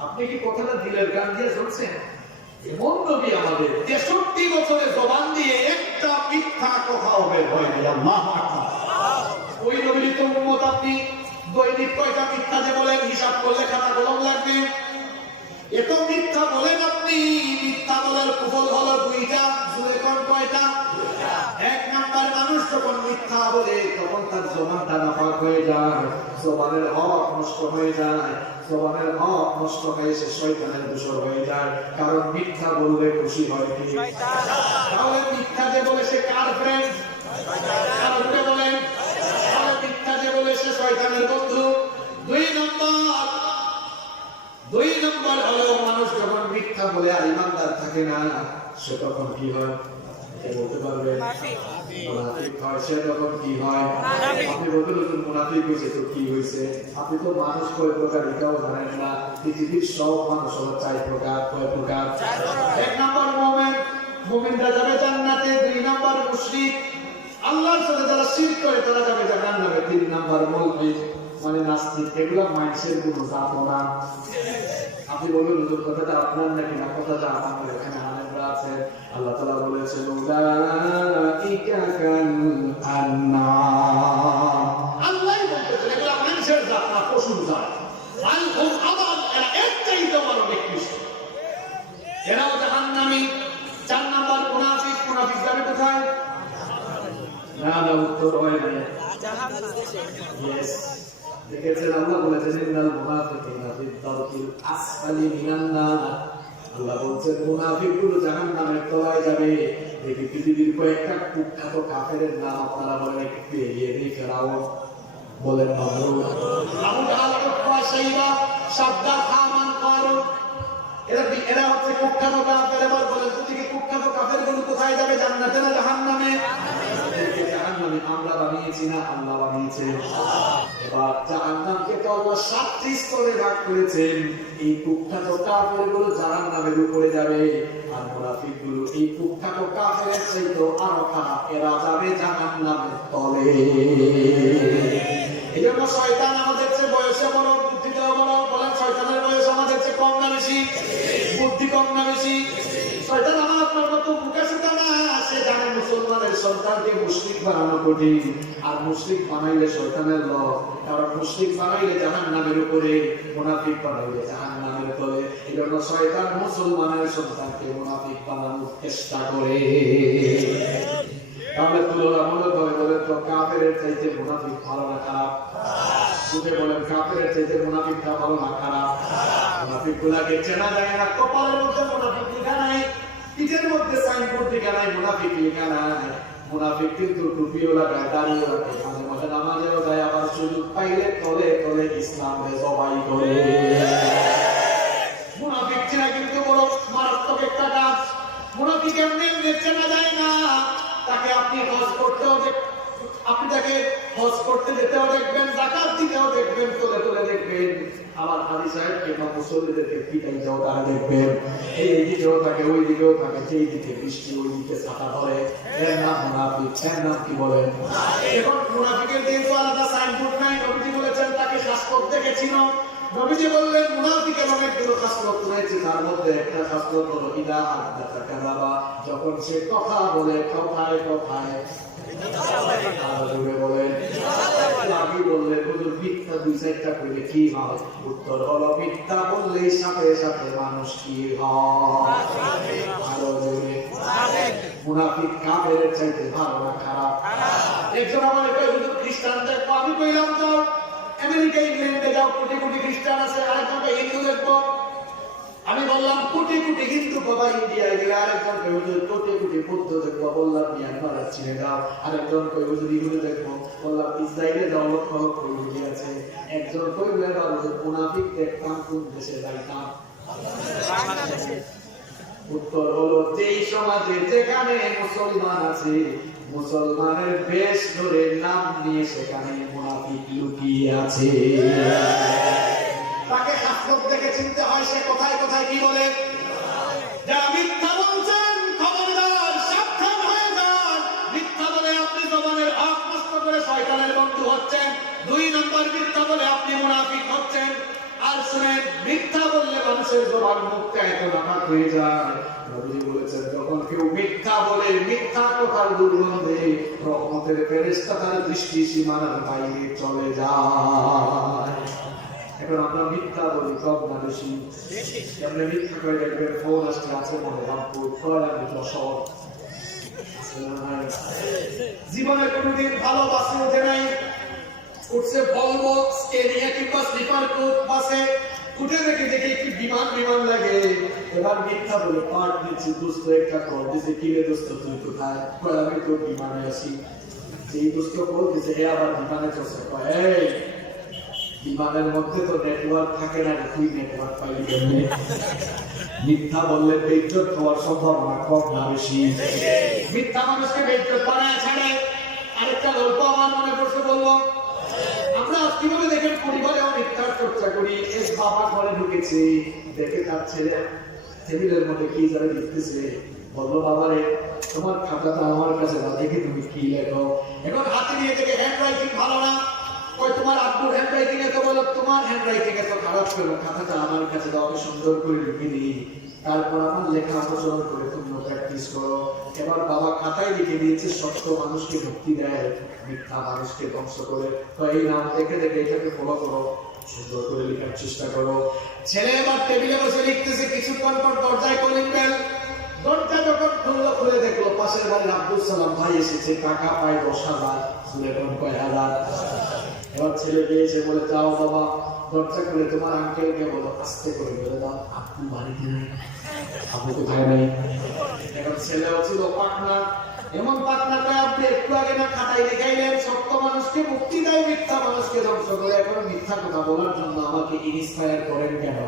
আপনি কি কথাটা দিলের গান দিয়ে শুনছেন? এমন নবী আমাদের 63 বছরে জবান দিয়ে একটা মিথ্যা কথাও বের হয় না। আল্লাহু আকবার। ওই নবীর তো উম্মত আপনি দৈনিক কয়টা মিথ্যা যে বলেন হিসাব করলে খাতা কলম লাগবে। এত মিথ্যা বলেন আপনি, মিথ্যা বলার কুফল হলো দুইটা। জুড়ে কোন কয়টা? এক নাম্বার মানুষ যখন মিথ্যা বলে তখন তার জবানটা নাপাক হয়ে যায়, জবানের হক নষ্ট হয়ে যায়। জবানের হক নষ্ট হয়ে সে শয়তানের দোসর হয়ে যায়। কারণ মিথ্যা বললে খুশি হয় কি? তাহলে মিথ্যা যে বলে সে কার ফ্রেন্ড? কারণকে বলেন তাহলে মিথ্যা যে বলে সে শয়তানের বন্ধু। দুই নম্বর হলো মানুষ যখন মিথ্যা বলে আর ইমানদার থাকে না সে তখন কি হয়? বলতে পারবে? মুনাফিক হয়। সে তখন কি হয়? আপনি বলতে নতুন মুনাফিক হয়েছে তো কি হয়েছে? আপনি তো মানুষ কয় প্রকার এটাও জানেন না। পৃথিবীর সব মানুষ হলো 4 প্রকার। কয় প্রকার? এক নম্বর মুমিন, মুমিনরা যাবে জান্নাতে। দুই নম্বর মুশরিক, আল্লাহর সাথে যারা শিরক করে তারা যাবে জাহান্নামে। তিন নম্বর মুলহিদ মানে নাস্তিক। এগুলো মানুষের কোনো জাত না। আপনি বলবেন হুজুর কথাটা আপনার নাকি না? কথাটা আমার। এখানে আলেমরা আছে। আল্লাহ তাআলা বলেছেন উলাইকা কাল আনআম। আল্লাহই বলতেছেন এগুলো মানুষের জাত না, পশুর জাত। আল হুম আবাদ, এরা এর চাইতে বড় নিকৃষ্ট, এরাও জাহান্নামী। 4 নম্বর মুনাফিক। মুনাফিক যাবে কোথায়? না না, উত্তর হয় না। ইয়েস, দেখেছেন আল্লাহ বলেছেন ইন্নাল মুনাফিকিনা ফিদ দারকিল আসফালি মিনান নার। আল্লাহ বলেছেন মুনাফিকগুলো জাহান্নামের তলায় যাবে। দেখি পৃথিবীর কয়েকটা কুখ্যাত কাফেরের নাম আপনারা বলেন একটু এগিয়ে দিই। ফেরাউন বলেন, নমরুদ, আবু জাহল, উতবা, শাইবা, সাদ্দাত, হামান, কারুন। এরা হচ্ছে কুখ্যাত কাফের। এবার বলেন তো দেখি কুখ্যাত কাফেরগুলো কোথায় যাবে? জান্নাতে না জাহান্নামে? জাহান্নামে। আমরা বানিয়েছি না আল্লাহ বানিয়েছে? এবার জাহান্নামকে তো আল্লাহ 7টি স্তরে ভাগ করেছেন। এই কুখ্যাত কাফেরগুলো জাহান্নামের উপরে যাবে, আর মুনাফিকগুলো এই কুখ্যাত কাফেরের চাইতে আরো খারাপ, এরা যাবে জাহান্নামের তলে। এই জন্য শয়তান আমাদের চেয়ে বয়সে বড়, বুদ্ধিতেও বড়। বলেন শয়তানের বয়স আমাদের চেয়ে কম না বেশি? বুদ্ধি কম না বেশি? শয়তান আমার আপনার মতো বুকা সুকা না, সে জানে মুসলমানের সন্তানকে মুশরিক বানানো কঠিন, আর মুশরিক বানাইলে শয়তানের লস, কারণ মুশরিক বানাইলে জাহান্নামের উপরে, মুনাফিক বানাইলে জাহান্নামের তলে। এজন্য শয়তান মুসলমানের সন্তানকে মুনাফিক বানানোর চেষ্টা করে। তাহলে তুলনামূলক ভাবে বলেন তো, কাফেরের চাইতে মুনাফিক ভালো না খারাপ? বুঝে বলেন, কাফেরের চাইতে মুনাফিকটা ভালো না খারাপ? মুনাফিক গুলাকে চেনা যায় না, কপালের মধ্যে মুনাফিক লেখা নাই, পিঠের মধ্যে সাইনবোর্ড লেখা নাই, মুনাফিক লেখা নাই। মুনাফিক কিন্তু টুপিও লাগায়, দাড়িও লাগায়, মাঝে মাঝে নামাজেও যায়, আবার সুযোগ পাইলে তলে তলে ইসলামে জবাই করে। মুনাফিক চেনা কিন্তু বড় মারাত্মক একটা কাজ। মুনাফিক এমনি এমনি চেনা যায় না। তাকে আপনি হজ করতেও আপনি তাকে হজ করতে যেতেও দেখবেন, যাকাত দিতেও দেখবেন, তোলে তোলে দেখবেন। আবার হাজি সাহেবকে বা মুসল্লিদেরকে পিটাইতেও তারা দেখবেন। এই দিকেও থাকে, ওই দিকেও থাকে, যেই দিকে বৃষ্টি ওই দিকে ছাতা ধরে। এর নাম মুনাফিক। এর নাম কি বলেন? এখন মুনাফিকের যেহেতু আলাদা সাইনবোর্ড নাই, নবীজি বলেছেন তাকে শাস্ত্র দেখেছিল। নবীজি বললেন মুনাফিকের অনেকগুলো খাসলত রয়েছে, তার মধ্যে একটা খাসলত হলো ইদা হাদাসা কাযাবা, যখন সে কথা বলে কথায় কথায় বলেন। আগে বললে হুজুর মিথ্যা দুই চারটা করলে কি হয়? উত্তর হলো মিথ্যা বললে সাথে সাথে মানুষ কি হয়? ভালো বলে মুনাফিক কাফেরের চাইতে ভালো না খারাপ? একজন আমার হুজুর খ্রিস্টান দেখবো, আমি কইলাম যাও আমেরিকা ইংল্যান্ডে যাও, কোটি কোটি খ্রিস্টান আছে, আরেকজনকে হিন্দু দেখবো। আমি বললাম কোটি কোটি হিন্দু বাবা ইন্ডিয়ায় গেলে, আরেকজনকে হুজুর কোটি কোটি বৌদ্ধ দেখবো, বললাম মিয়ানমার চীনে যাও, আরেকজন কই হুজুর ইহুদি দেখবো, বললাম ইসরায়েলে যাও, লক্ষ লক্ষ ইহুদি আছে। একজন কইলে হুজুর মুনাফিক দেখতাম কোন দেশে যাইতাম? উত্তর হলো যেই সমাজে যেখানে মুসলমান আছে, মুসলমানের বেশ ধরে নাম নিয়ে সেখানে মুনাফিক লুকিয়ে আছে। তাকে খাসলত দেখে চিনতে হয়, সে কোথায় কোথায় কি বলে। যারা মিথ্যা বলছেন খবরদার, সাবধান হয়ে যান। মিথ্যা বলে আপনি জবানের হক নষ্ট করে শয়তানের বন্ধু হচ্ছেন। 2 নম্বর, মিথ্যা বলে আপনি মুনাফিক হচ্ছেন। আর শুনেন, মিথ্যা বললে মানুষের জবান মুখটা এত নাপাক হয়ে যায়। নবী বলেছেন যখন কেউ মিথ্যা বলে, মিথ্যা কথার দুর্গন্ধে রহমতের ফেরেশতা তার দৃষ্টি সীমানার বাইরে চলে যায়। এখন আমরা মিথ্যা বলি কম না বেশি? আমরা মিথ্যা করে দেখবেন ফোন আসতে আছে মনে রাখবো, আমি যশোর জীবনে কোনোদিন ভালোবাসে ওঠে নাই, উঠছে ভলভো স্কেনিয়া কিংবা স্লিপার কোচ বাসে, উঠে দেখে দেখে একটু বিমান বিমান লাগে। এবার মিথ্যা বলে পাঠ দিচ্ছি, দোস্ত একটা কল দিছে, কি রে দোস্ত তুই কোথায়? আমি তো বিমানে আসি। যেই দোস্ত কল দিছে, এ আবার বিমানে চলছে, এই বিমানের মধ্যে তো নেটওয়ার্ক থাকে না, তুই নেটওয়ার্ক পাইলি কেমনে? মিথ্যা বললে বেইজ্জত হওয়ার সম্ভাবনা কম না বেশি? মিথ্যা মানুষকে বেইজ্জত বানায় ছাড়ে। আরেকটা গল্প আমার মনে পড়ছে, বলবো। আমরা কিভাবে দেখেন পরিবারেও মিথ্যার চর্চা করি। এক বাবা ঘরে ঢুকেছে, দেখে তার ছেলে টেবিলের মধ্যে কি যেন লিখতেছে। বললো, বাবারে তোমার খাতাটা আমার কাছে না, দেখে তুমি কি লেখো। এখন হাতে নিয়ে দেখে হ্যান্ড রাইটিং ভালো না। কই তোমার আব্বুর হ্যান্ড রাইটিং এত বলো, তোমার হ্যান্ড রাইটিং এত খারাপ করলো, খাতাটা আমার কাছে দাও, আমি সুন্দর করে লিখে দিই, তারপর আমার লেখা অনুসরণ করে তুমি প্র্যাকটিস করো। এবার বাবা খাতায় লিখে দিয়েছে, সত্য মানুষকে মুক্তি দেয়, মিথ্যা মানুষকে ধ্বংস করে। তো এই নাম দেখে দেখে এটাকে ফলো করো, সুন্দর করে লেখার চেষ্টা করো। ছেলে এবার টেবিলে বসে লিখতেছে, কিছুক্ষণ পর দরজায় কলিং বেল। দরজা যখন খুললো, খুলে দেখলো পাশের বাড়ির আব্দুল সালাম ভাই এসেছে, টাকা পায় 10,000, শুনে কোন কয় হাজার। এবার ছেলে পেয়েছে, বলে যাও বাবা দরজা খুলে তোমার আঙ্কেলকে বলো আস্তে করে বলে দাও আপনি বাড়িতে নেই, আপু কোথায় নেই। এখন ছেলেও ছিল পাটনা, এমন পাটনাটা আপনি একটু আগে না খাতায় দেখাইলেন, সত্য মানুষকে মুক্তি দেয়, মিথ্যা মানুষকে ধ্বংস করে। এখন মিথ্যা কথা বলার জন্য আমাকে ইন্সপায়ার করেন কেন?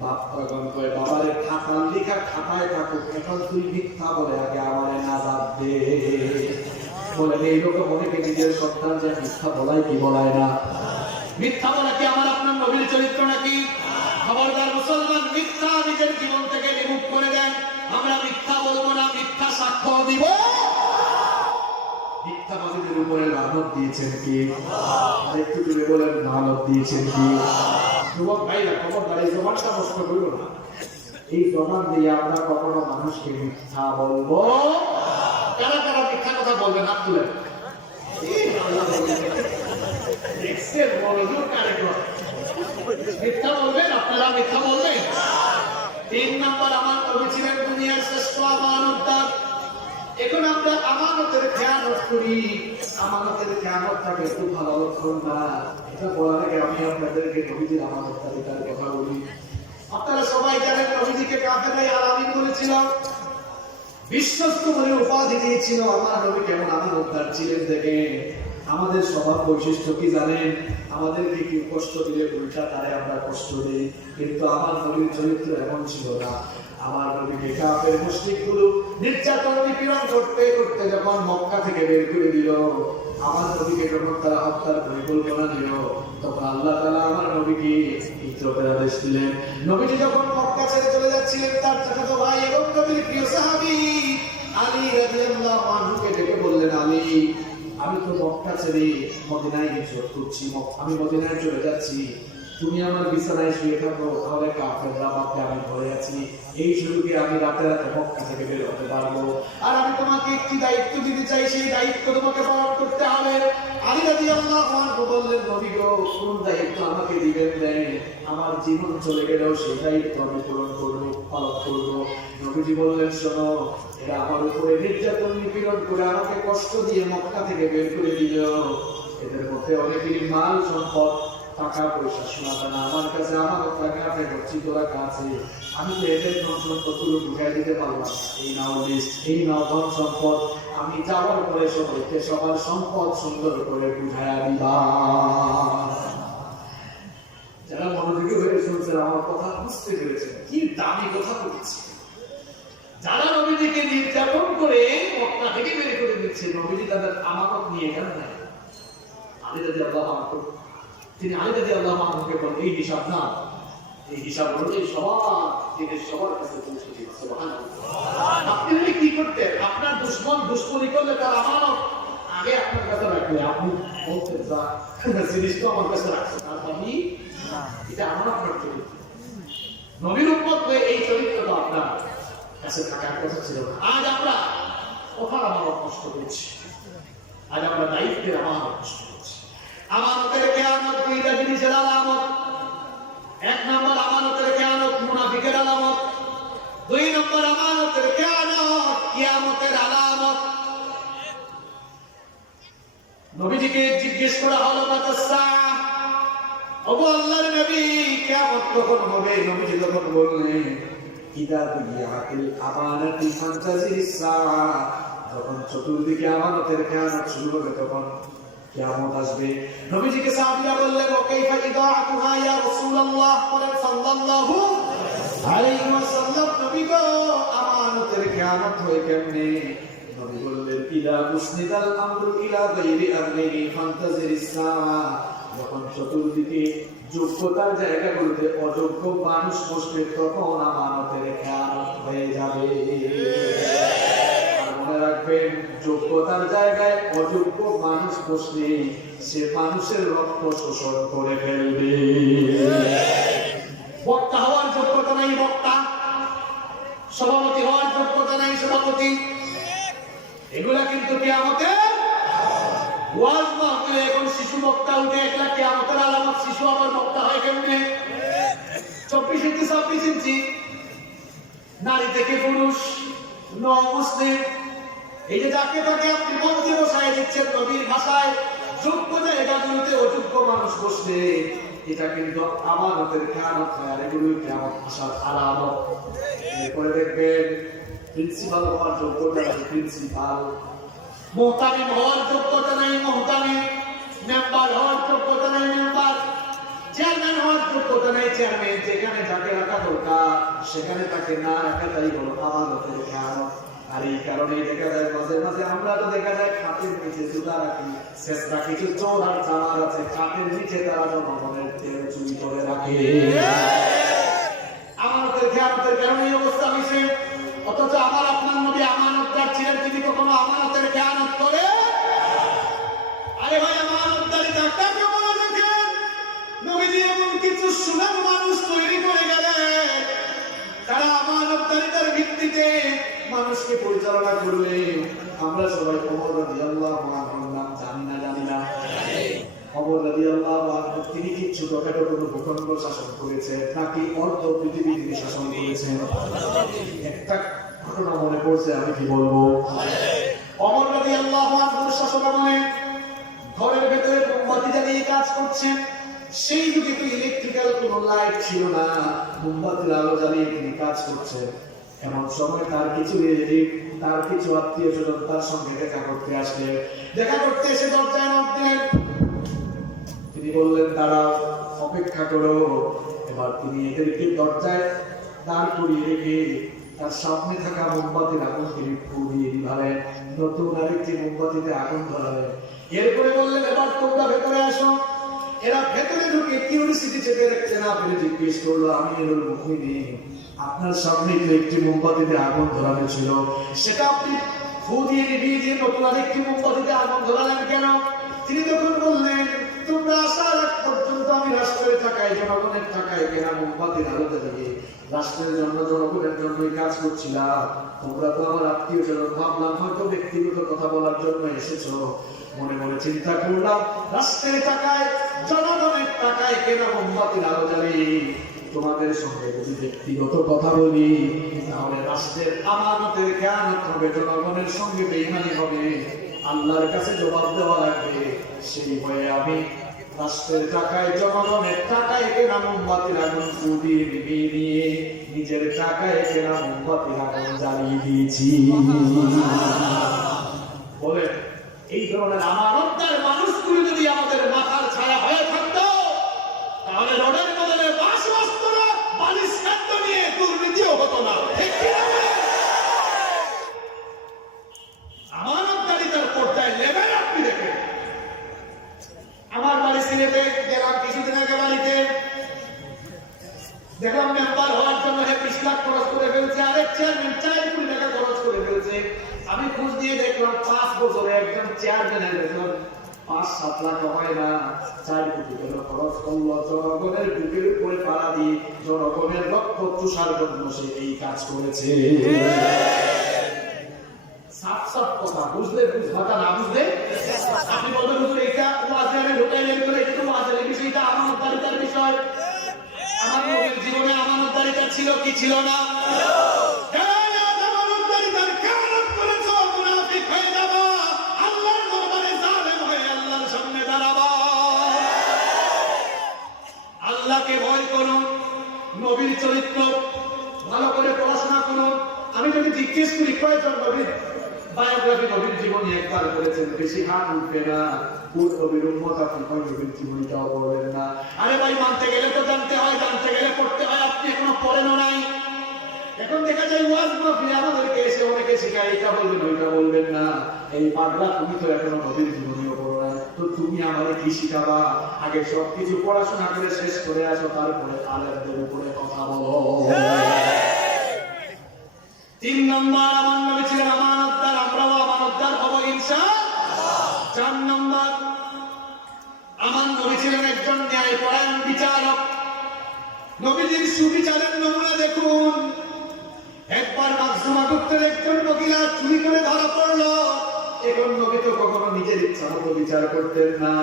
বাপ তখন কয়, বাবারে খাতা লেখা খাতায় থাকুক, এখন তুই মিথ্যা বলে আগে আমারে নাজাত দে। বলে এইরকম অনেকে নিজের সন্তান যে মিথ্যা বলায় কি বলায় না। মিথ্যা বলা কি আমার আপনার নবীর চরিত্র নাকি? খবরদার মুসলমান, মিথ্যা নিজের জীবন থেকে রিমুভ করে দেন। আমরা মিথ্যা বলবো না, মিথ্যা সাক্ষ্য দিব। মিথ্যাবাদীদের উপরে লানত দিয়েছেন কি? একটু জুড়ে বলেন লানত দিয়েছেন কি? যুবক ভাইরা খবরদার এই জবানটা নষ্ট করো না। এই জবান দিয়ে আমরা কখনো মানুষকে মিথ্যা বলবো? কারা কারা মিথ্যা কথা বলবেন হাত তুলেন। দেখছেন মনোযোগ কারিগর, মিথ্যা বলবেন আপনারা, মিথ্যা বলবেন। 3 নম্বর, আমার নবী ছিলেন দুনিয়ার শ্রেষ্ঠ আমানতদার। এখন আমরা আমানতের খেয়ানত করি, আমানতের খেয়ানতটাকে খুব ভালো লক্ষণ না। এটা বলার আগে আমি আপনাদেরকে নবীজির আমানতদারিতার কথা বলি। আপনারা সবাই জানেন নবীজিকে কাফেররা আলামিন বলেছিল, বিশ্বস্ত বলে উপাধি দিয়েছিল। আমার নবী কেমন আমানতদার ছিলেন দেখেন। আমাদের স্বভাব বৈশিষ্ট্য কি জানেন? আমাদেরকে কি কষ্ট দিলে উল্টা তারে আমরা কষ্ট দিই, কিন্তু আমার নবীর চরিত্র এমন ছিল না। আমার নবীকে কাফের মুশরিকগুলো নির্যাতন নিপীড়ন করতে করতে যখন মক্কা থেকে বের করে দিল, আমার নবীকে যখন তারা হত্যার পরিকল্পনা দিল, তখন আল্লাহ তাআলা আমার নবীকে হিজরতের আদেশ দিলেন। নবীজি যখন মক্কা ছেড়ে চলে যাচ্ছিলেন, তার চাচাতো ভাই এবং নবীর প্রিয় সাহাবী আলী রাদিয়াল্লাহু আনহুকে ডেকে বললেন, আলী, আমি তো মক্কা ছেড়ে মদিনায় হিজরত করছি, আমি মদিনায় চলে যাচ্ছি। তুমি আমার বিছানায় শুয়ে থাকো, তাহলে কাফেররা ভাববে আমি ভয়ে আছি। এই সুযোগে আমি রাতে রাতে মক্কা থেকে বের হতে পারবো। আর আমি তোমাকে একটি দায়িত্ব দিতে চাই, সেই দায়িত্ব তোমাকে পালন করতে হবে। আলী রাদিয়াল্লাহু আনহু বললেন, নবী গো, কোন দায়িত্ব আমাকে দিবেন দেন, আমার জীবন চলে গেলেও সেই দায়িত্ব আমি পূরণ করবো, পালন করবো। নবীজি বললেন, শোনো, এরা আমার উপরে নির্যাতন নিপীড়ন করে আমাকে কষ্ট দিয়ে মক্কা থেকে বের করে দিল। এদের মধ্যে অনেকেরই মাল সম্পদ, টাকা পয়সা, সোনাদানা আমার কাছে, আমার টাকা আপনি গচ্ছিত রাখা আছে। আমি তো এদের ধন সম্পদগুলো ঢুকাই দিতে পারলাম না। এই নাও লিস্ট, এই নাও ধন সম্পদ, আমি যাওয়ার পরে সবাইকে সবার সম্পদ সুন্দর করে বুঝাইয়া দিবা। যারা মনোযোগী হয়ে শুনছেন, আমার কথা বুঝতে পেরেছেন কি দামি কথা বলছি। যারা নবীজিকে নির্যাতন করে মক্কা থেকে বের করে দিচ্ছে, নবীজি তাদের আমানত নিয়ে গেল না। আলী রাদিয়াল্লাহু আনহু, তিনি আলী রাদিয়াল্লাহু আনহুকে বলেন, এই হিসাব না, এই হিসাব অনুযায়ী সবার কাছে পৌঁছে দিবে। সুবহানাল্লাহ। আপনি যদি কি করতেন, আপনার দুশমন দুশমনি করলে তার আমানত আগে আপনার কাছে রাখলে আপনি বলতেন, যা জিনিস তো আমার কাছে রাখছে, তার মানে এটা আমার আপনার চরিত্র। নবীর উম্মত হয়ে এই চরিত্রটা আপনার কাছে থাকার কথা ছিল না। আজ আমরা কথার আমানত নষ্ট করছি, আজ আমরা দায়িত্বের আমানত নষ্ট করছি। আমানতের খেয়ানত দুইটা জিনিসের আলামত। 1 নম্বর, আমানতের খেয়ানত মুনাফিকের আলামত। 2 নম্বর, আমানতের খেয়ানত কিয়ামতের আলামত। নবীজিকে জিজ্ঞেস করা হলো, মাতাসা, ওগো আল্লাহর নবী, কিয়ামত কখন হবে? নবীজি তখন বললেন, ইদা দুইয়াতিল আমানাতি ফান্তাজিরিস সাআ, যখন চতুর্দিকে আমানতের খেয়ানত শুরু হবে তখন কিয়ামত আসবে। নবীজিকে সাহাবীরা বললেন, ও কাইফা ইদাআতুহা ইয়া রাসূলুল্লাহ সাল্লাল্লাহু আলাইহি ওয়াসাল্লাম, নবী গো, আমানতের খেয়ানত হয় কেমনে? নবী বললেন, ইদা উসনিদাল আমরু ইলা গায়রি আমরিহি ফান্তাজিরিস সাআ, যখন চতুর্দিকে যোগ্যতার জায়গাগুলোতে অযোগ্য মানুষ বসবে, তখন আমানতের খেয়ানত হয়ে যাবে। মনে রাখবেন, যোগ্যতার জায়গায় অযোগ্য মানুষ বসলে সে মানুষের রক্ত শোষণ করে ফেলবে। বক্তা হওয়ার যোগ্যতা নাই বক্তা, সভাপতি হওয়ার যোগ্যতা নাই সভাপতি, এগুলা কিন্তু কিয়ামতের ওয়াজ মাহফিলে এখন শিশু বক্তা উঠে, এগুলা কিয়ামতের আলামত। শিশু আবার বক্তা হয় কেমনে? 24 ইঞ্চি 26 ইঞ্চি, নারী থেকে পুরুষ, মুসলিম, এই যে যাকে তাকে আপনি মঞ্চে বসায় দিচ্ছেন, নবীর ভাষায় যোগ্য জায়গাগুলোতে অযোগ্য মানুষ বসলে এটা কিন্তু আমানতের খেয়ানত হয়। আর এগুলো কিয়ামত আসার আলামত। এরপরে দেখবেন, প্রিন্সিপাল হওয়ার যোগ্যতা নাই প্রিন্সিপাল, মুহতামিম হওয়ার যোগ্যতা নাই মুহতামিম, মেম্বার হওয়ার যোগ্যতা নাই মেম্বার, চেয়ারম্যান হওয়ার যোগ্যতা নাই চেয়ারম্যান। যেখানে যাকে রাখা দরকার সেখানে তাকে না রাখাটাই হলো আমানতের খেয়ানত। আর এই কারণে দেখা যায় মাঝে মাঝে আমরা তো দেখা যায় খাটের নিচে জুতা রাখি, চেষ্টা কিছু চোর আর চামার আছে, খাটের নিচে তারা জনগণের তেল চুরি করে রাখে। আমানতের খেয়ানতের কারণে এই অবস্থা হয়েছে। অথচ আমার আপনার নবী আমানতদার ছিলেন, তিনি কখনো আমানতের খেয়ানত করে? আরে ভাই, আমানতদারি কাকে বলে দেখেন? নবীজি এমন কিছু সুনাম মানুষ তৈরি করে গেলেন, তারা বললে আমরা সবাই ওমর রাদিয়াল্লাহু আনহুর নাম জানি না? ওমর রাদিয়াল্লাহু আনহু তিনি কি ছোটখাটো কোনো ভূখণ্ড শাসন করেছেন নাকি অর্ধ পৃথিবী তিনি শাসন করেছেন? একটা ঘটনা মনে পড়ছে, আমি কি বলবো। ওমর রাদিয়াল্লাহু আনহুর শাসনামলে ঘরের ভেতরে মোমবাতি জ্বালিয়ে কাজ করছেন। সেই যুগে তো ইলেকট্রিক্যাল কোনো লাইট ছিল না, মোমবাতির আলো জ্বালিয়ে তিনি কাজ করছেন। এমন সময় তার কিছু রিলেটিভ, তার কিছু আত্মীয় স্বজন তার সঙ্গে দেখা করতে আসলেন। দেখা করতে এসে দরজায় নক দিলেন। তিনি বললেন, দাঁড়াও, অপেক্ষা করো। এবার তিনি এদেরকে দরজায় দাঁড় করিয়ে রেখে তার সামনে থাকা মোমবাতির আগুন তিনি পুড়িয়ে দিলেন, নতুন আরেকটি মোমবাতিতে আগুন ধরালেন। এরপরে বললেন, এবার তোমরা ভেতরে আসো। এরা ভেতরে ঢুকে কিউরিসিটি চেপে রাখতে না পেরে জিজ্ঞেস করলো, আমিরুল মুমিনিন, আপনার সামনে তো একটি মোমবাতিতে আগুন ধরানো ছিল, সেটা আপনি ফু দিয়ে নিভিয়ে দিয়ে নতুন আরেকটি মোমবাতিতে আগুন ধরালেন কেন? তিনি তখন বললেন, তোমরা আসার আগ পর্যন্ত আমি রাষ্ট্রের টাকায়, জনগণের টাকায় কেনা মোমবাতির আলো জ্বালিয়ে রাষ্ট্রের জন্য, জনগণের জন্যই কাজ করছিলাম। তোমরা তো আমার আত্মীয় স্বজন, ভাবলাম হয়তো ব্যক্তিগত কথা বলার জন্য এসেছো। মনে মনে চিন্তা করলাম, রাষ্ট্রের টাকায়, জনগণের টাকায় কেনা মোমবাতির আলো জ্বালিয়ে তোমাদের সঙ্গে যদি ব্যক্তিগত কথা বলি তাহলে রাষ্ট্রের আমানতের খেয়ানত হবে, জনগণের সঙ্গে বেঈমানি হবে, আল্লাহর কাছে জবাব দেওয়া লাগবে। সেই ভয়ে আমি রাষ্ট্রের টাকায়, জনগণের টাকায় কেনা মোমবাতির আগুন ফু দিয়ে নিভিয়ে নিয়ে নিজের টাকায় কেনা মোমবাতির আগুন জ্বালিয়ে দিয়েছি। বলেন, এই ধরনের আমানতদার মানুষগুলো যদি আমাদের মাথার ছায়া হয়ে থাকতো তাহলে রোডের বদলে বাস আসতো না, বালিশ খাদ্য নিয়ে দুর্নীতিও হতো না। ঠিক কি না? আমানতদারিতার পর্যায়ে লেভেল আপনি দেখেন। আমার বাড়ি সিলেটে গেলাম কিছুদিন আগে, বাড়িতে দেখলাম মেম্বার হওয়ার জন্য 20 লাখ খরচ করে ফেলছে, আরেক চেয়ারম্যান 4 কোটি টাকা খরচ করে ফেলছে। আমি খোঁজ দিয়ে দেখলাম 5 বছরে একজন চেয়ারম্যানের বেতন 5-7 লাখ হয় না, 4 কোটি টাকা খরচ করলো। জনগণের বুকের উপরে পাড়া দিয়ে জনগণের রক্ত তুষার জন্য সে এই কাজ করেছে। সাফ সাফ কথা, বুঝলে বুঝবাটা, না বুঝলে আপনি বলবেন, হুজুর এটা ওয়াজের ঢুকাইলেন করে, এটা তো ওয়াজের বিষয়, এটা আমানতদারিতার বিষয়। আমার নবীর জীবনে আমানতদারিতা ছিল কি ছিল না? আল্লাহকে ভয় করুন, নবীর চরিত্র ভালো করে পড়াশোনা করুন। আমি যদি জিজ্ঞেস করি কয়জন নবীর বায়োগ্রাফি, নবীর জীবনী একবার করেছেন, বেশি হাত উঠবে না। কোন নবীর উম্মত আপনি কয় নবীর জীবনীটাও পড়বেন না? আরে ভাই, মানতে গেলে তো জানতে হয়, জানতে গেলে পড়তে হয়। আপনি এখনো পড়েনও নাই। এখন দেখা যায় ওয়াজ মাহফিলে আমাদেরকে এসে অনেকে শেখায়, এটা বলবেন ওইটা বলবেন না। এই পাগলা, তুমি তো এখনো নবীর জীবনীও পড়ো না, তো তুমি আমাদের কি শিখাবা? আগে সবকিছু পড়াশোনা করে শেষ করে আসো, তারপরে আলেমদের উপরে কথা বলো। 3 নম্বর, আমার নবী ছিলেন আমানতদার, আমরাও আমানতদার হব ইনশাআল্লাহ। 4 নম্বর, আমার নবী ছিলেন একজন ন্যায়পরায়ণ বিচারক। নবীজির সুবিচারের নমুনা দেখুন। একবার মাকসুমা গোত্রের একজন মহিলা চুরি করে ধরা পড়লো। এখন নবী তো কখনো নিজের ইচ্ছা মতো বিচার করতেন না।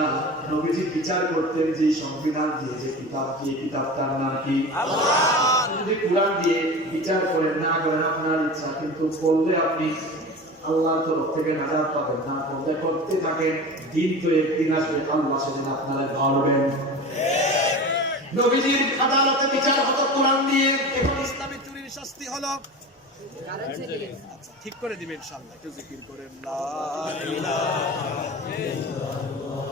নবীজি বিচার করতেন যে সংবিধান দিয়ে, যে কিতাব দিয়ে, কিতাবটার নাম কি? আল্লাহ। যদি কুরআন দিয়ে বিচার করেন, না করেন আপনার ইচ্ছা, কিন্তু করলে আপনি আল্লাহর তরফ থেকে নাজাত পাবেন, না করলে করতে থাকেন, দিন তো একদিন আসবে আল্লাহ সেদিন আপনারা ধরবেন। নবীজির আদালতে বিচার হতো কোরআন দিয়ে। এখন ইসলামী চুরির শাস্তি হলো, ঠিক করে দিবেন ইনশাআল্লাহ। একটু জিকির করেন, লা ইলাহা ইল্লাল্লাহ।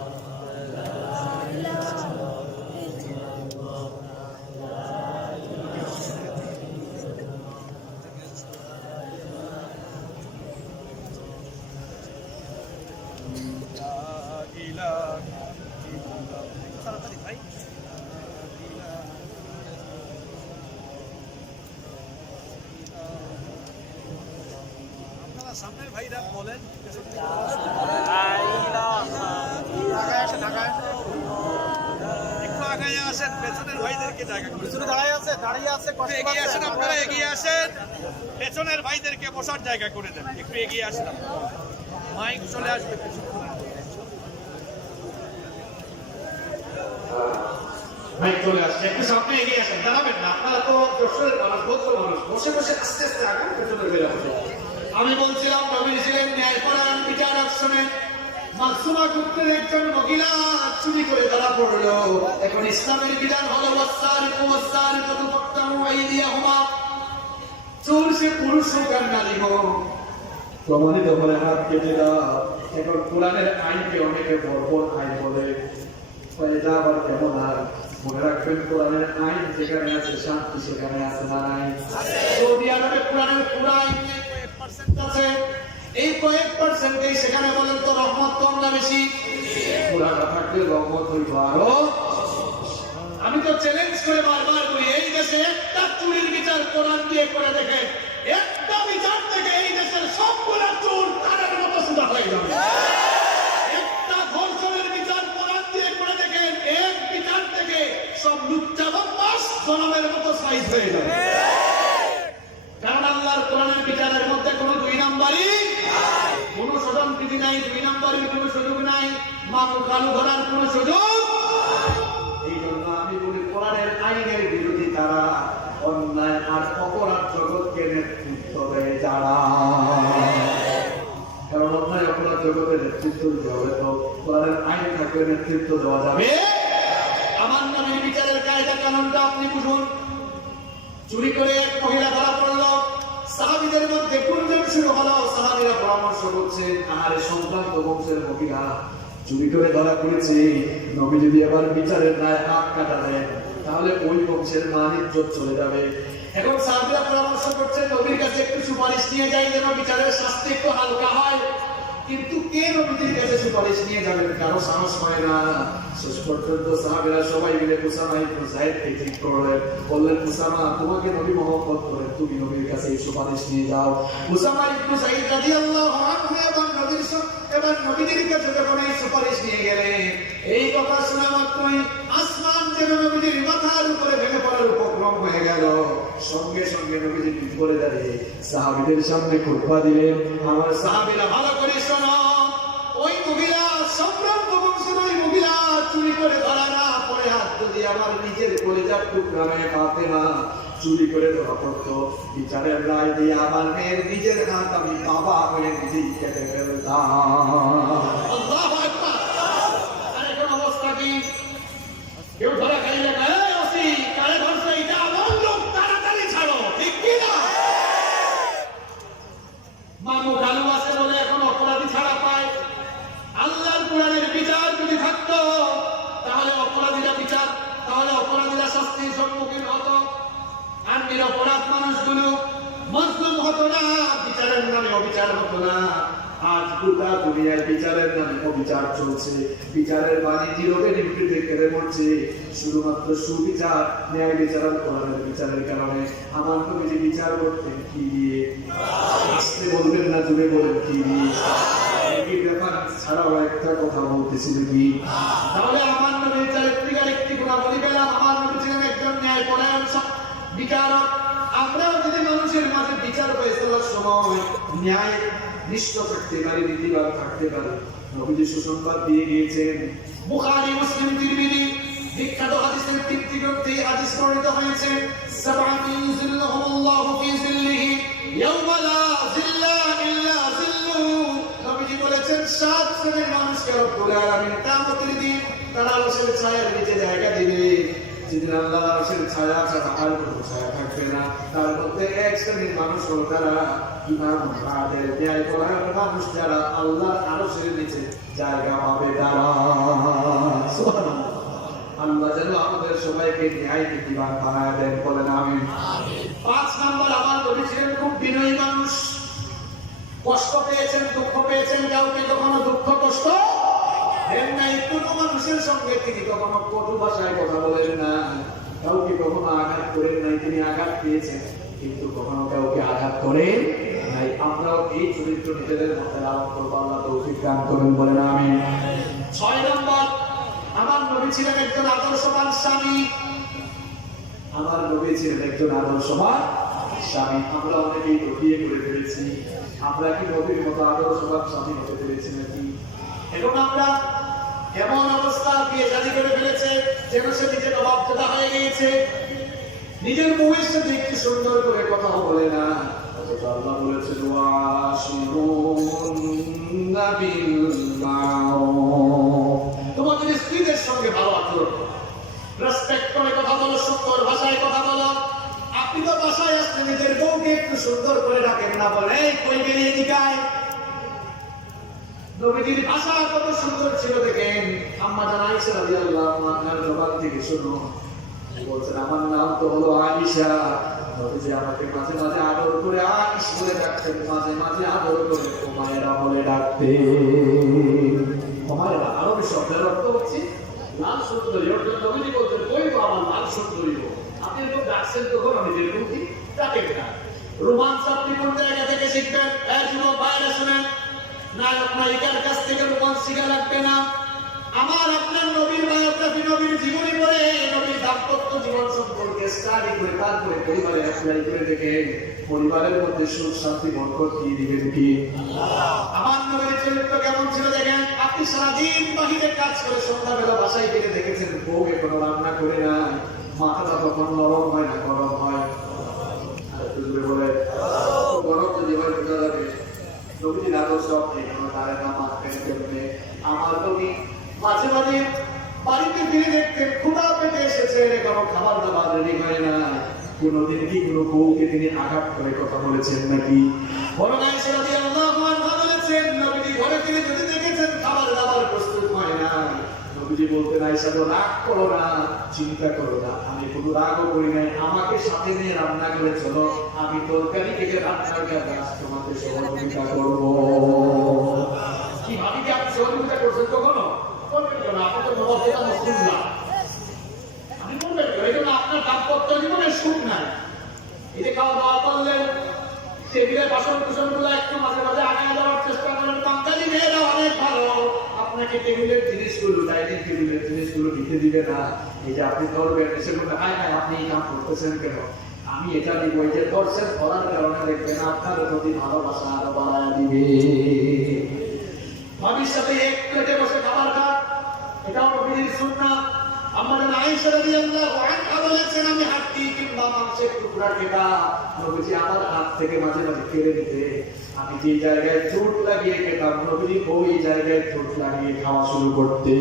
তাড়াতাড়ি ভাই। আপনারা সামনের ভাইরা বলেন, একটু আগায় আসেন। পেছনের ভাইদেরকে জায়গা করে পিছনে দেন। দাঁড়িয়ে আছে কষ্ট এগিয়ে আসেন, পাচ্ছে। আপনারা এগিয়ে আসেন, পেছনের ভাইদেরকে বসার জায়গা করে দেন, একটু এগিয়ে আসেন আপনারা। মাইক চলে আসবে কিছুক্ষণ। মাইক চলে আসছে, একটু সামনে এগিয়ে আসেন, দাঁড়াবেন না, আপনারা তো যশোরের মানুষ, ভদ্র মানুষ, বসে বসে আস্তে আস্তে আগান, পেছনে বেরো। আমি বলছিলাম নবী ছিলেন ন্যায়পরায়ণ বিচারক, শোনেন। মাসুমা গোত্রের একজন মহিলা চুরি করে ধরা পড়লো। এখন ইসলামের বিধান হলো ওয়াসারিকু ওয়াসারিকাতু ফাকতাউ আইদিয়াহুমা, চোর সে পুরুষ হোক আর নারী হোক, প্রমাণিত হলে হাত কেটে দাও। এখন কোরআনের আইনকে অনেকে বর্বর আইন বলে, এটা আবার কেমন? আর মনে রাখবেন, কোরআনের আইন যেখানে আছে শান্তি সেখানে আছে না নাই? সৌদি আরবে কোরআনের পুরো আইন নেই, কয়েক পার্সেন্ট আছে। এই কয়েক পার্সেন্টেই সেখানে বলেন তো রহমত কম না বেশি? পুরাটা থাকলে রহমত হইতো আরো। আমি তো চ্যালেঞ্জ করে বারবার বলি, এই দেশে একটা চুরির বিচার কোরআন দিয়ে করে দেখে, একটা বিচার থেকে এই দেশের সবগুলা চোর তাদের মতো সুদা হয়ে যাবে। একটা ধর্ষণের বিচার কোরআন দিয়ে করে দেখেন, এক বিচার থেকে সব লুচ্চা বদমাশ জনমের মতো সাইজ হয়ে যাবে। কারণ আল্লাহর কোরআনের বিচারের মধ্যে কোনো দুই নাম্বারই, কোনো স্বজনপ্রীতি নাই, দুই নাম্বারের কোনো সুযোগ নাই, মামু কালু ধরার কোনো সুযোগ। এই জন্য আমি বলি, কোরআনের আইনের বিরোধী তারা, অন্যায় আর অপরাধ জগৎকে নেতৃত্ব দেয় যারা। কারণ অন্যায় অপরাধ জগতের নেতৃত্ব দিতে হবে তো কোরআনের আইন থাকলে নেতৃত্ব দেওয়া যাবে। আমার নবীর বিচারের কায়দা কানুনটা আপনি বুঝুন। চুরি করে এক মহিলা ধরা পড়লো, সাহাবীদের মধ্যে গুঞ্জন শুরু হলো, সাহাবীরা পরামর্শ করছেন, আহারে সম্ভ্রান্ত বংশের মহিলা চুরি করে ধরা পড়েছে, নবী যদি এবার বিচারের রায় হাত কাটা দেন তাহলে ওই বংশের মান ইজ্জত চলে যাবে। এখন সাহাবীরা পরামর্শ করছে, নবীর কাছে একটু সুপারিশ নিয়ে যাই যেন বিচারের শাস্তি একটু হালকা হয়। কিন্তু কে নবীর কাছে সুপারিশ নিয়ে যাবেন? কারো সাহস হয় না। শেষ পর্যন্ত সাহাবীরা সবাই মিলে উসামা ইবনে যায়েদকে ঠিক করলেন, বললেন, উসামা, তোমাকে নবী মহব্বত করেন, তুমি নবীর কাছে এই সুপারিশ নিয়ে যাও। উসামা ইবনে যায়েদ রাদিয়াল্লাহু আনহু এবার নবীর কাছে যখন এই সুপারিশ নিয়ে গেলেন, এই কথা শোনা মাত্রই আসমান যেন নবীর মাথার উপরে ভেঙে পড়ার উপক্রম হয়ে গেল। সঙ্গে সঙ্গে নবীজি পিঠ করে দাঁড়িয়ে সাহাবীদের সামনে খুতবা দিলেন, আমার সাহাবীরা ভালো করে শোনো, ওই মহিলা সম্ভ্রান্ত বংশের ওই মহিলা চুরি করে ধরা না পড়ে হাত যদি আমার নিজের কলিজার টুকরা মেয়ে ফাতেমা চুরি করে ধরা পড়তো, বিচারের রায় দিয়ে আমার মেয়ের নিজের হাত আমি বাবা হয়ে নিজেই কেটে ফেলতাম। আল্লাহু আকবার। আর এখন অবস্থা কি? কেউ ধরা খাইলে আসি কারে ধরছে, এটা আমার লোক, তাড়াতাড়ি ছাড়ো, ঠিক কি না? মামু কালু আছে বলে এখন অপরাধী ছাড়া পায়। আল্লাহর কোরআনের বিচার যদি থাকতো তাহলে অপরাধীরা বিচার, তাহলে অপরাধীরা শাস্তির সম্মুখীন হতো, আর নিরপরাধ মানুষগুলো মজলুম হতো না, বিচারের নামে অবিচার হতো না। আজ গোটা দুনিয়ায় বিচারের নামে অবিচার চলছে, বিচারের বাণী নীরবে নিভৃতে কেড়ে মরছে, শুধুমাত্র সুবিচার, ন্যায় বিচার আর কোরআনের বিচারের কারণে। আমার নবীজি বিচার করতেন কি দিয়ে? আসতে বলবেন না, জুড়ে বলেন কি দিয়ে? এই ব্যাপার ছাড়াও একটা কথা বলতেছি কি, তাহলে আমার নবীর চারিত্রিক একটি গুণাবলী পেলাম। আমার নবী ছিলেন একজন ন্যায়পরায়ণ বিচারক। আমরাও যদি মানুষের মাঝে বিচার ফয়সালার সময় ন্যায় নিষ্ঠ থাকতে পারি, নীতিবান থাকতে পারি, নবীজি সুসংবাদ দিয়ে গিয়েছেন। বুখারী, মুসলিম, তিরমিজি বিখ্যাত হাদিসের তিনটি গ্রন্থে হাদিস বর্ণিত হয়েছে, সাবআতু ইউযিল্লুহুমুল্লাহু ফি যিল্লিহি ইয়াওমা লা যিল্লা ইল্লা যিল্লুহু। নবীজি বলেছেন, 7 শ্রেণীর মানুষকে রব্বুল আলামিন কিয়ামতের দিন তার আরশের ছায়ার নিচে জায়গা দিবে, যেদিন আল্লাহর আরশের ছায়া ছাড়া আর কোনো ছায়া থাকবে না। তার মধ্যে এক শ্রেণীর মানুষ হলো তারা ইমাম, আদেল, ন্যায়পরায়ণ মানুষ, যারা আল্লাহর আরশের নিচে জায়গা পাবে তারা। সুবহানাল্লাহ। আল্লাহ যেন আমাদের সবাইকে ন্যায় নীতিবান বানায় দেন, বলেন আমিন। 5 নাম্বার, আমার নবী ছিলেন খুব বিনয়ী মানুষ। কষ্ট পেয়েছেন, দুঃখ পেয়েছেন, কাউকে কখনো দুঃখ কষ্ট দেন নাই। কোনো মানুষের সঙ্গে তিনি কখনো কটু ভাষায় কথা বলেন না, কাউকে কখনো আঘাত করেন নাই। তিনি আঘাত পেয়েছেন কিন্তু কখনো কাউকে আঘাত করেন নাই। আমরাও এই চরিত্র নিজেদের মধ্যে লালন করবো, আল্লাহ তৌফিক দান করুন, বলেন আমিন। 6 নম্বর, আমার নবী নবী ছিলেন একজন আদর্শবান স্বামী, আমার নবী ছিলেন একজন আদর্শবান স্বামী। আমরা অনেকেই বিয়ে করে ফেলেছি, আমরা কি নবীর মতো আদর্শবান স্বামী হতে পেরেছি নাকি? এখন আমরা এমন অবস্থা বিয়ে শাদী করে ফেলেছে যেন সে নিজে নবাবজাদা হয়ে গিয়েছে, নিজের বউয়ের সাথে একটু সুন্দর করে কথা বলে না। আল্লাহ বলেছেন ওয়াশিরুন্না বিল মারুফ, তোমাদের স্ত্রীদের সঙ্গে ভালো আচরণ করো, রেসপেক্ট করে কথা বলো, সুন্দর ভাষায় কথা বলো। আপনি তো বাসায় আসলে নিজের বউকে একটু সুন্দর করে ডাকেন না, বলে এই কই গেলি এদিকে আয়। নবীজির ভাষা কত সুন্দর ছিল দেখেন। আম্মা জান আয়েশা রাদিয়াল্লাহু আনহার জবান থেকে শুনো, বলছেন আমার নাম তো হলো আয়েশা। নবীজি আমাকে মাঝে মাঝে আদর করে আয়েশ বলে ডাকতেন, মাঝে মাঝে আদর করে হুমায়রা বলে ডাকতেন। হুমায়রা আরবি শব্দের অর্থ হচ্ছে লাল সুন্দরী। অর্থাৎ নবীজি বলতেন ওই তো আমার লাল সুন্দরী, আপনি তো ডাকছেন তখন আমি যে বলছি ডাকেন না। রোমান্স আপনি কোন জায়গা থেকে শিখবেন? এই যুবক ভাইরা শুনেন, নায়ক নায়িকার কাছ থেকে রোমান্স শিখা লাগবে না। আমার আপনার নবীর বায়োগ্রাফি, নবীর জীবনী পড়ে, নবীর দাম্পত্য জীবন সম্পর্কে স্টাডি করে তারপরে পরিবারে অ্যাপ্লাই করে দেখেন পরিবারের মধ্যে সুখ শান্তি বরকত কি দিবেন কি? আমার নবীর চরিত্র কেমন ছিল দেখেন। আপনি সারাদিন বাহিরে কাজ করে সন্ধ্যাবেলা বাসায় গিয়ে দেখেছেন বউ এখনো রান্না করে না, মাথাটা তখন নরম হয় না গরম হয়? আর একটু জোরে বলে, গরম যদি হয় বোঝা যাবে নবীজির আদর্শ আপনি এখনো তারা না মানতেন কেমনে? আমার নবী মাঝে মাঝে বাড়িতে ফিরে দেখতেন ক্ষুধা পেটে এসেছে, কোনো খাবার দাবার রেডি হয় না। কোনদিন কি কোনো বউকে তিনি আঘাত করে কথা বলেছেন নাকি? বরং আয়েশা রাদিয়াল্লাহু আনহা বলেছেন নবীজি ঘরে ফিরে যদি দেখেছেন খাবার দাবার প্রস্তুত হয় না, নবীজি বলতেন আয়েশা তো রাগ করো না, চিন্তা করো না, আমি কোনো রাগও করি নাই, আমাকে সাথে নিয়ে রান্না করে চলো, আমি তরকারি থেকে রান্নার কাজ তোমাকে সহযোগিতা করবো। কি ভাবি কি আপনি সহযোগিতা করছেন কখনো? করবেন কেন? আপনি তো নবজাতক মুসলিম না, আমি বলবেন কেন? এই জন্য আপনার দাম্পত্য জীবনে সুখ নাই। এই যে খাওয়া দাওয়া করলেন, টেবিলের বাসন কুসন গুলো একটু মাঝে মাঝে আগায় দেওয়ার চেষ্টা করেন। বাঙালি মেয়েরা অনেক ভালো, আপনাকে টেবিলের জিনিসগুলো, ডাইনিং টেবিলের জিনিসগুলো দিতে দিবে না। এই যে আপনি করবেন, এসে বলবে হায় হায় আপনি এই কাম করতেছেন কেন? আমি এটা দিব, এই যে করছেন করার কারণে দেখবেন আপনার প্রতি ভালোবাসা আরো বাড়ায় দিবে। ভবিষ্যতে এক প্লেটে বসে খাবার খান, এটাও নবীজির সুন্নাহ। আমাদের আয়েশা রাদিয়াল্লাহু আনহা বলেছেন আমি হাড্ডি কিংবা মাংসের টুকরা কেটা নবীজি আমার হাত থেকে মাঝে মাঝে কেড়ে নিতে, আমি যে জায়গায় চোট লাগিয়ে খেতাম নবীজি ওই জায়গায় চোট লাগিয়ে খাওয়া শুরু করতে।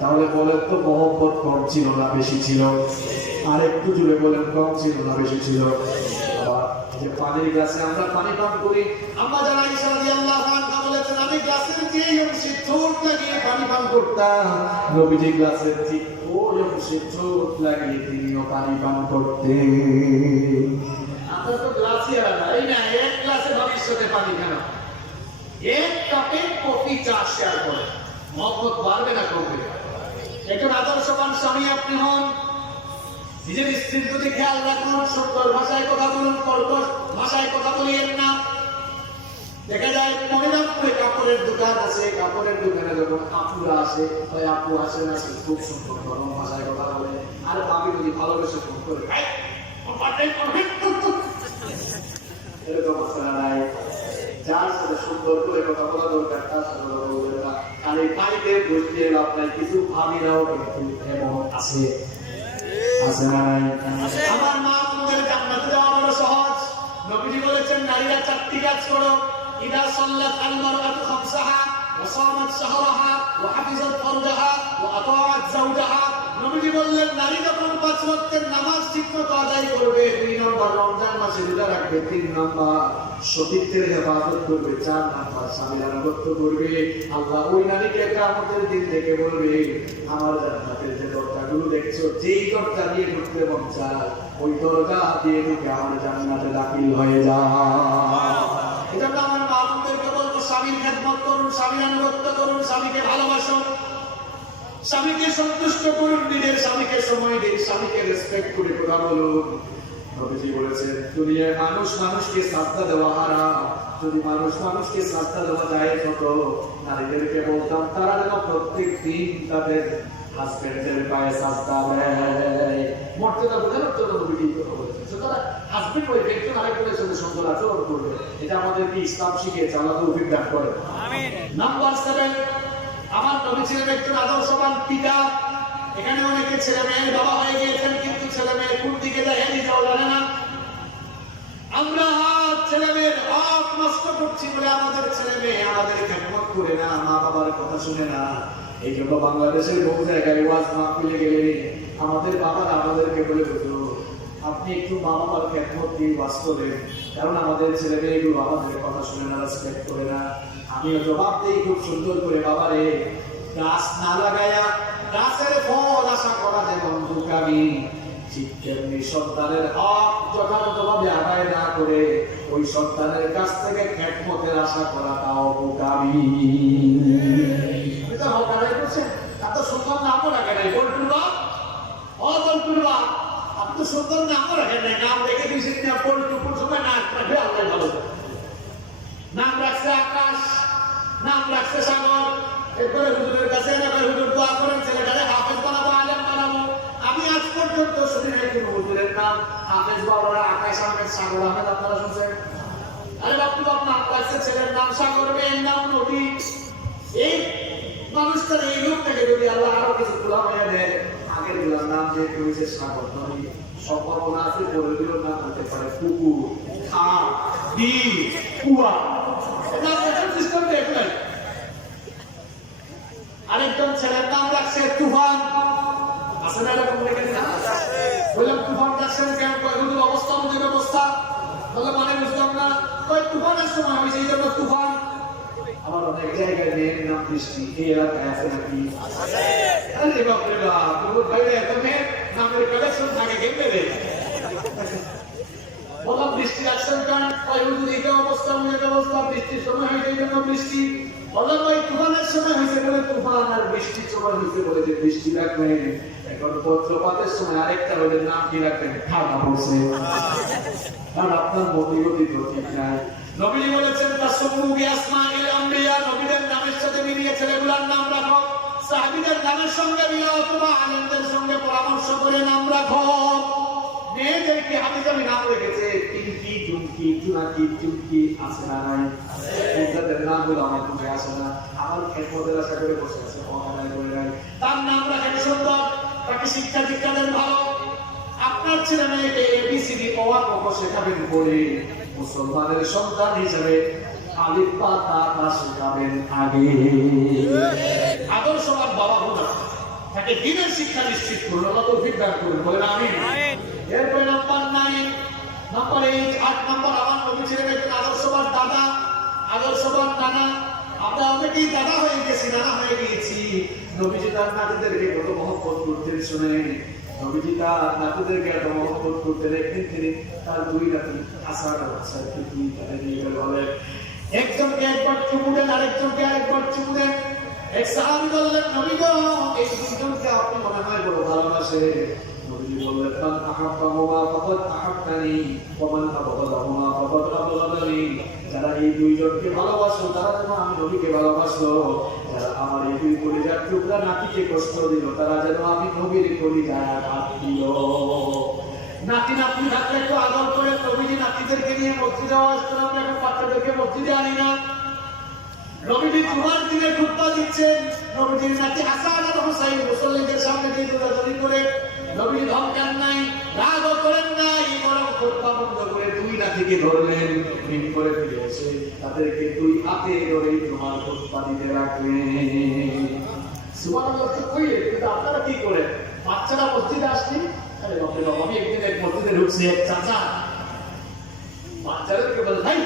তাহলে বলেন তো মহব্বত কম ছিল না বেশি ছিল? আর একটু জুড়ে বলেন কম ছিল না বেশি ছিল? যে পানির গ্লাসে আমরা পানি পান করি, আম্মা জান আয়েশা রাদিয়াল্লাহু আনহা বলেছেন আমি গ্লাসের যেই অংশে চোট লাগিয়ে পানি পান করতাম নবীজি গ্লাসের ঠিক ওই অংশে চোট লাগিয়ে তিনিও পানি পান করতেন। আমরা তো গ্লাসই আলাদা, এই না এক গ্লাসে ভবিষ্যতে পানি কেন? এক কাপে কফি চা শেয়ার করে মহব্বত বাড়বে না কমবে? একজন আদর্শবান স্বামী আপনি হন, নিজের স্ত্রীর প্রতি খেয়াল রাখুন, সুন্দর ভাষায় কথা বলুন, কর্কশ ভাষায় কথা বলিয়েন না। দেখা যায় মনিরামপুরে কাপড়ের দোকান আছে, কাপড়ের দোকানে যখন আপুরা আসে, ওই আপু আসে না, খুব সুন্দর নরম ভাষায় কথা বলে। আর আমি যদি ভালোবেসে ফোন করে এরকম আসলে নাই। যার সাথে সুন্দর করে কথা বলা দরকার তার সাথে কথা বলবেন না। আর এই বাড়িতে বসতে আপনার কিছু ভাবিরাও কিন্তু এমন আছে, আছে না নাই? আমার মা আমাদের জান্নাতে যাওয়া বড় সহজ। নবীজি বলেছেন নারীরা চারটি কাজ করো, ইদা সাল্লাত আল মারআতু খামসাহা ওয়া সামাত শাহরাহা ওয়া হাফিজাত ফারজাহা ওয়া আতাআত যাওজাহা। নবীজি বললেন নারী যখন 5 ওয়াক্তের নামাজ ঠিকমতো আদায় করবে, 2 নম্বর রমজান মাসে রোজা রাখবে, 3 নম্বর সতীত্বের হেফাজত করবে, 4 নম্বর স্বামীর আনুগত্য করবে, আল্লাহ ওই নারীকে কিয়ামতের দিন থেকে বলবে আমার জান্নাতের যে দরজাগুলো দেখছো, যেই দরজা দিয়ে ঢুকতে মন চায় ওই দরজা দিয়ে ঢুকে আমার জান্নাতে দাখিল হয়ে যাও। এজন্য আমার মা বোনদেরকে বলবো স্বামীর খেদমত করুন, স্বামীর আনুগত্য করুন, স্বামীকে ভালোবাসুন, স্বামীকে সন্তুষ্ট করুন, নিজের স্বামীকে সময় দিন, স্বামীকে রেসপেক্ট করে কথা বলুন। নবীজি বলেছেন দুনিয়ায় মানুষ মানুষকে সাজদা দেওয়া হারাম। যদি মানুষ মানুষকে সাজদা দেওয়া যায় হতো, নারীদেরকে বলতাম তারা যেন প্রত্যেক দিন তাদের হাজবেন্ডের পায়ে সাজদা দেয়। মর্যাদা বোঝানোর জন্য নবীজি এই কথা বলেছেন। সুতরাং হাজবেন্ড ওই ব্যক্তি আরেকজনের সাথে সুন্দর আচরণ করবে, এটা আমাদেরকে ইসলাম শিখিয়েছে। আল্লাহ তৌফিক দান করেন। নাম্বার 7, আমার নবী ছিলেন একজন আদর্শবান পিতা। এখানে অনেকে ছেলে মেয়ের বাবা হয়ে গিয়েছেন, কিন্তু ছেলে মেয়ে কোন দিকে যায় নিজেও জানে না। আমরা ছেলে মেয়ের হক নষ্ট করছি বলে আমাদের ছেলে মেয়ে আমাদের খেদমত করে না, মা বাবার কথা শুনে না। এই জন্য বাংলাদেশের বহু জায়গায় ওয়াজ মাহফিলে গেলে আমাদের বাবারা আমাদেরকে বলে বুঝলো আপনি একটু মা বাবার খেদমত দিয়ে ওয়াজ করেন, কারণ আমাদের ছেলে মেয়েগুলো আমাদের কথা শুনে না, রেসপেক্ট করে না। আমিও জবাব দিই খুব সুন্দর করে, বাবারে গাছ না লাগায়া গাছের ফল আশা করা যেমন বোকামি, ঠিক তেমনি সন্তানের হক যথাযথভাবে আদায় না করে ওই সন্তানের কাছ থেকে খেদমতের আশা করাটাও বোকামি। এটা হক আদায় করছেন, এত সুন্দর নামও রাখে নাই বলটুবা, বলটুবা আপনি তো সুন্দর নামও রাখেন নাই, নাম রেখে দিয়েছেন না বলটুকুর সময় নাক রাখবে আল্লাহ ভালো। নাম রাখছে আকাশ, নাম রাখছে সাগর, এরপরে হুজুরের কাছে হুজুর দোয়া করেন ছেলেটারে হাফেজ বানাবো, আলেম বানাবো। আমি আজ পর্যন্ত শুনি নাই কোন হুজুরের নাম হাফেজ বাবারা, আকাশ আহমেদ, সাগর আহমেদ। আপনারা শুনছেন? আরে বাপু বাপ নাম রাখছে ছেলের নাম সাগর, মেয়ের নাম নদী। এই মানুষটার এই লোকটাকে যদি আল্লাহ আরো কিছু খোলা হয়ে দেয়, আগের গুলার নাম যে হয়েছে সাগর নদী, সম্ভাবনা আছে পরেরগুলোর নাম হতে পারে পুকুর, খাল, বিল, কুয়া। সিস্টেম দেখলেন। আরেকজন ছেলের নাম রাখছে তুফান, আছে না এরকম রেখে না? বললাম তুফান রাখছেন কেন? হুজুর অবস্থা অনুযায়ী ব্যবস্থা। বললাম মানে বুঝলাম না। ওই তুফানের সময় হয়েছে এই জন্য তুফান। আমার অনেক জায়গায় মেয়ের নাম বৃষ্টি, এই এলাকায় আছে নাকি? আরে বাপরে বাপ, তোর বাইরে এত মেয়ের নামের কালেকশন থাকে কেমনে রে? বললাম বৃষ্টি রাখছেন কেন? ওই হুজুর এই অবস্থা অনুযায়ী ব্যবস্থা, বৃষ্টির সময় হয়েছে এই জন্য বৃষ্টি। বললাম ওই তুফানের সময় হয়েছে বলে তুফান, আর বৃষ্টির সময় হয়েছে বলে যে বৃষ্টি রাখবেন। এখন বজ্রপাতের সময় আরেকটা ওদের নাম কি রাখবেন? ঠান্ডা পড়ছে। আর আপনার মতিগতি তো ঠিক নাই। নবী বলেছেন তাসুমুবি আসমাইল আম্বিয়া, নবীদের নামের সাথে মিলিয়ে ছেলেগুলোর নাম রাখো, সাহাবীদের নামের সঙ্গে মিলিয়ে অথবা আলেমদের সঙ্গে পরামর্শ করে নাম রাখো। মেয়েদেরকে হাদিস আমি নাম রেখেছে পিঙ্কি, জুমকি, জুনাকি, চুমকি, আছে না নাই? ওদের নামগুলো আমার মুখে আসে না, আমার খেদমতের আশা করে বসে আছে, অনাদায় করে নাই। তার নাম রাখেন সুন্দর, তাকে শিক্ষা দীক্ষা দেন ভালো। আপনার ছেলে মেয়েকে এবিসিডি অওয়া ক শেখাবেন বলে মুসলমানের সন্তান হিসেবে আলিফ বা তা শেখাবেন আগে। আদর্শবান বাবা হুজুর তাকে দ্বীনের শিক্ষা নিশ্চিত করুন, আল্লাহ তৌফিক দান করুন, বলেন আমিন। এরপরে নাম্বার 9, নাম্বার 8, 8 নাম্বার আমার নবী ছিলেন একজন আদর্শবান দাদা, আদর্শবান নানা। আমরা অনেকেই দাদা হয়ে গেছি, নানা হয়ে গিয়েছি। নবীজি তার নাতিদেরকে কত মহব্বত করতেন শুনেন। নবীজি তার নাতিদেরকে এত মহব্বত করতেন, একদিন তিনি তার 2 নাতি হাসান ও হুসাইনকে তাদের নিয়ে বলেন, একজনকে একবার চুমু দেন, আরেকজনকে আরেকবার চুমু দেন। এক সাহাবী বললেন, নবী গো, এই দুজনকে আপনি মনে হয় বড় ভালোবাসেন। নবীজি বললেন, মান আহাব্বাহুমা ফাকাদ আহাব্বানি ওয়া মান আবগাদাহুমা ফাকাদ আবগাদানি। যারা এই দুইজনকে ভালোবাসো তারা যেন আমি নবীকে ভালোবাসলো, যারা আমার এই দুই কলিজার টুকরা নাতিকে কষ্ট দিল তারা যেন আমি নবীর কলিজায় আঘাত দিল। নাতি নাতনি থাকলে একটু আদর করে। নবীজি নাতিদেরকে নিয়ে মসজিদে ওয়াজ করেন, আমরা এখন বাচ্চাদেরকে মসজিদে আনি না। নবীজি জুমার দিনে খুতবা দিচ্ছেন, নবীজির নাতি হাসান আর হুসাইন মুসল্লিদের সামনে দিয়ে দৌড়াদৌড়ি করে। নবীজি ধমকান নাই, রাগও করেন নাই, বরং খুতবা বন্ধ করে 2 নাতিকে ধরলেন, মিন করে ফিরে এসে তাদেরকে 2 হাতে ধরে জুমার খুতবা দিতে রাখলেন। সুবহানাল্লাহ। তো কইলে কিন্তু আপনারা কি করেন? বাচ্চারা মসজিদে আসলে, আরে বাপরে বাপ, আমি একদিন এক মসজিদে ঢুকছি, এক চাচা বাচ্চাদেরকে বলে, ভাই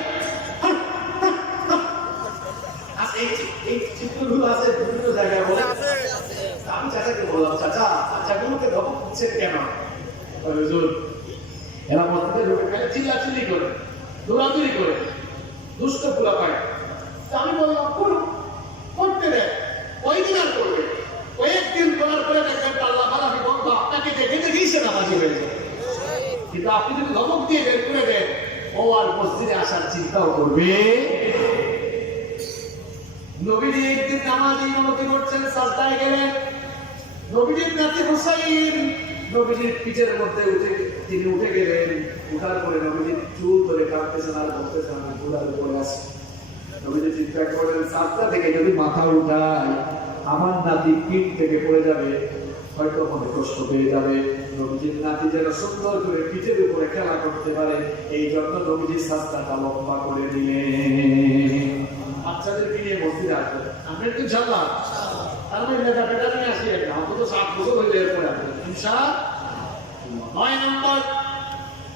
এই চিত্রগুলো আছে বিভিন্ন জায়গায় বলে। আমি চাচাকে বললাম, চাচা বাচ্চাগুলোকে ধমক দিচ্ছেন কেন? হুজুর এরা মসজিদে ঢুকে গেলে চিল্লাচিল্লি করে, দৌড়াদৌড়ি করে, দুষ্ট পোলা পায়। আমি বললাম করতে দেয়, কয়দিন আর করবে? কয়েকদিন করার পরে দেখবেন আল্লাহ ভালো বন্ধু আপনাকে দেখে দেখেই সে নামাজি হয়ে যায়। কিন্তু আপনি যদি ধমক দিয়ে বের করে দেন, ও আর মসজিদে আসার চিন্তাও করবে। নবীজি একদিন নামাজে ইমামতি করছেন, সাজদায় গেলেন। নবীজির নাতি হুসাইন নবীজির পিঠের মধ্যে তিনি উঠে গেলেন। উঠার পরে নবীজির চুল ধরে কাটতেছেন আর বলতেছেন, আমি চুলার উপরে আছি। নবীজি চিন্তা করলেন, সাজদা থেকে যদি মাথা উঠায় আমার নাতি পিঠ থেকে পড়ে যাবে, হয়তো মনে কষ্ট পেয়ে যাবে। নবীজির নাতি যেন সুন্দর করে পিঠের উপরে খেলা করতে পারে, এই জন্য নবীজির সাজদাটা লম্বা করে দিলেন। বাচ্চাদেরকে নিয়ে মসজিদে আসবেন, আমরা একটু ইনশাআল্লাহ। তার মানে নেতা পেটা নিয়ে আসি একটা, অন্তত 7 বছর হইলে এরপরে আসবেন ইনশাআল্লাহ। 9 নম্বর,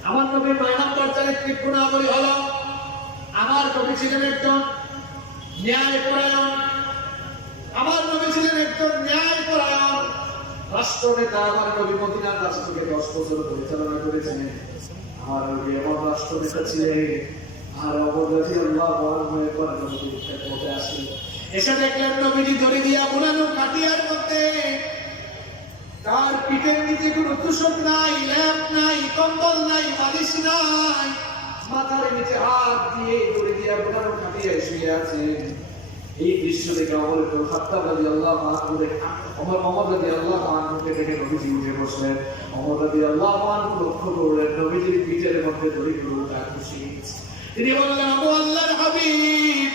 আমার নবীর 9 নম্বর চারিত্রিক গুণাবলী হলো, আমার নবী ছিলেন একজন ন্যায়পরায়ণ। আমার নবী ছিলেন একজন ন্যায়পরায়ণ রাষ্ট্রনেতা। আমার নবী মদিনার রাষ্ট্রকে 10 বছর পরিচালনা করেছেন। আমার নবী এমন রাষ্ট্রনেতা ছিলেন, আর অবদাতি আল্লাহ বর্ণনা করে নবীর খেদমতে আসেন। এসে দেখলেন নবীজি দড়ি দিয়া বুনানো খাটিয়ার মধ্যে, তার পিঠের নিচে কোনো তুষক নাই, ল্যাম্প নাই, কম্বল নাই, বালিশ নাই, মাথার নিচে হাত দিয়ে দড়ি দিয়া বুনানো খাটিয়ায় শুয়ে আছেন। এই দৃশ্য দেখে ওমর ইবনে খাত্তাব রাদিয়াল্লাহু আনহু ওমর রাদিয়াল্লাহু আনহুকে দেখে নবীজি উঠে বসলেন। ওমর রাদিয়াল্লাহু আনহু লক্ষ্য করলেন নবীজির পিঠের মধ্যে দড়িগুলো উঠা খুশি। তিনি বললেন, আবু আল্লাহর হাবিব,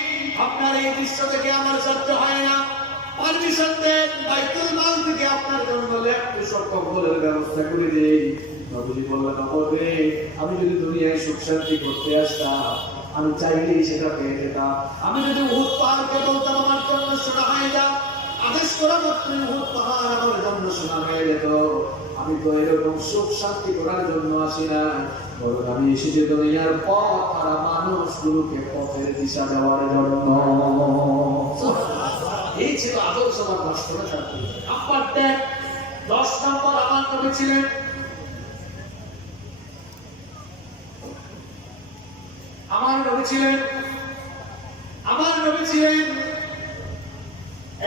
আপনার এই দৃশ্য দেখে আমার সহ্য হয় না, পারমিশন দেন, বাইতুল মাল থেকে আপনার জন্য একটু কম্বলের ব্যবস্থা করে দেই। নবীজি বললেন, ওমরে, আমি যদি দুনিয়ায় সুখ শান্তি করতে আসতাম, আমি চাইলেই সেটা পেয়ে যেতাম। আমি যদি উহুদ পাহাড়কে বলতাম আমার জন্য সোনা হয়ে যাও, আদেশ করা মাত্র উহুদ পাহাড় আমার জন্য সোনা হয়ে যেত। আমি তো এরকম সুখ শান্তি করার জন্য আসি না, বরং আমি এসেছি দুনিয়ার পথ আর মানুষগুলোকে পথের দিশা দেওয়ার জন্য। এই ছিল আদর্শবান রাষ্ট্রনেতা। নাম্বার 10 নম্বর, আমার নবী ছিলেন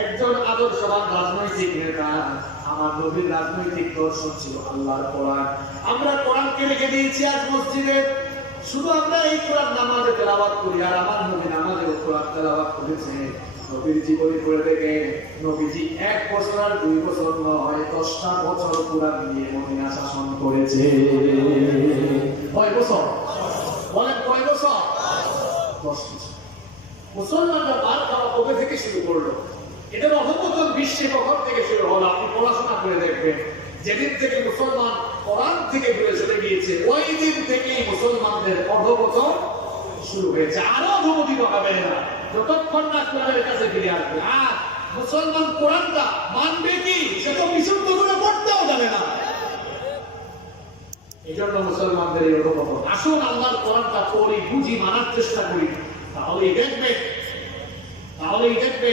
একজন আদর্শবান রাজনৈতিক নেতা। আমার নবীর রাজনৈতিক দর্শন ছিল আল্লাহর কোরআন। আমরা কোরআনকে রেখে দিয়েছি আজ মসজিদে, শুধু আমরা এই কোরআন নামাজে তেলাওয়াত করি, আর আমার নবী নামাজেও কোরআন তেলাওয়াত করেছে। নবীর জীবনী পড়ে দেখে নবীজি 1 বছর আর 2 বছর নয়, 10টা বছর কোরআন নিয়ে মদিনা শাসন করেছে। কয় বছর বলেন, কয় বছর? 10 বছর। মুসলমানরা মার খাওয়া কবে থেকে শুরু করলো? এটার অধঃপতন বিশ্বে কখন থেকে শুরু হলো? আপনি পড়াশোনা করে দেখবেন, যেদিন থেকে মুসলমান কোরআন থেকে দূরে চলে গিয়েছে, ওই দিন থেকেই মুসলমানদের অধঃপতন শুরু হয়েছে। আরো অধঃপতিত হবে না যতক্ষণ না কোরআনের কাছে ফিরে আসবে। আর মুসলমান কোরআনটা মানবে কি? সে তো বিশুদ্ধ করে পড়তেও জানে না। এই জন্য মুসলমানদের এই অধঃপতন। আসুন আল্লাহর কোরআনটা পড়ি, বুঝি, মানার চেষ্টা করি, তাহলেই দেখবে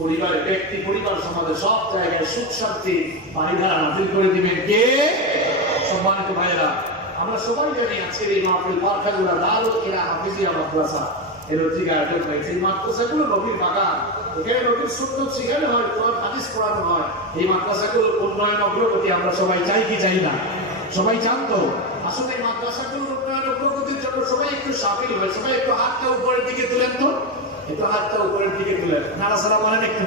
পরিবারের ব্যক্তি, পরিবার, সমাজে সব জায়গায় সুখ শান্তি বাড়িধারা নাজিল করে দিবেন কে? সম্মানিত ভাইয়েরা, আমরা সবাই জানি আজকের এই মাহফিল পারখাগুড়া দারুল ইলাহ হাফিজিয়া মাদ্রাসা এর অধিক আয়োজন হয়েছে। এই মাদ্রাসাগুলো নবীর বাগান, এখানে নবীর সুন্নাত শিখানো হয়, কোরআন হাদিস পড়ানো হয়। এই মাদ্রাসাগুলোর উন্নয়ন অগ্রগতি আমরা সবাই চাই কি চাই না? সবাই চান তো? আসলে এই মাদ্রাসাগুলোর উন্নয়ন অগ্রগতির জন্য সবাই একটু সামিল হয়। সবাই একটু হাতটা উপরের দিকে তুলেন তো, একটু হাতটা উপরের দিকে তুলেন, নাড়াচাড়া বলেন একটু।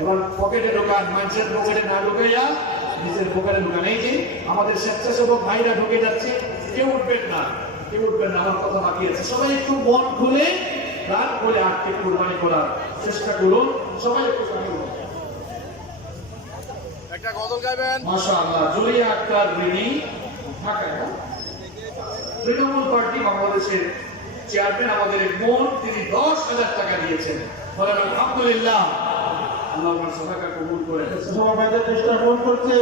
এবার পকেটে ঢোকান, মানুষের পকেটে না ঢুকাইয়া নিজের পকেটে ঢুকান। এই যে আমাদের স্বেচ্ছাসেবক ভাইরা ঢুকে যাচ্ছে, কেউ উঠবেন না, আমার কথা বাকি আছে। সবাই একটু মন খুলে রাত বলে আটকে কুরবানি করার চেষ্টা করুন। সবাই একটু একটা গজল গাইবেন। মাশাআল্লাহ। জুলিয়া আক্তার রিনি, ঢাকায় তৃণমূল পার্টি বাংলাদেশের চেয়ারম্যান, আমাদের বোন, তিনি 10,000 টাকা দিয়েছেন। বলেন আলহামদুলিল্লাহ। আল্লাহ আপনার সাদাকা কবুল করে। সবাই বাইরের চেষ্টা ফোন করছে,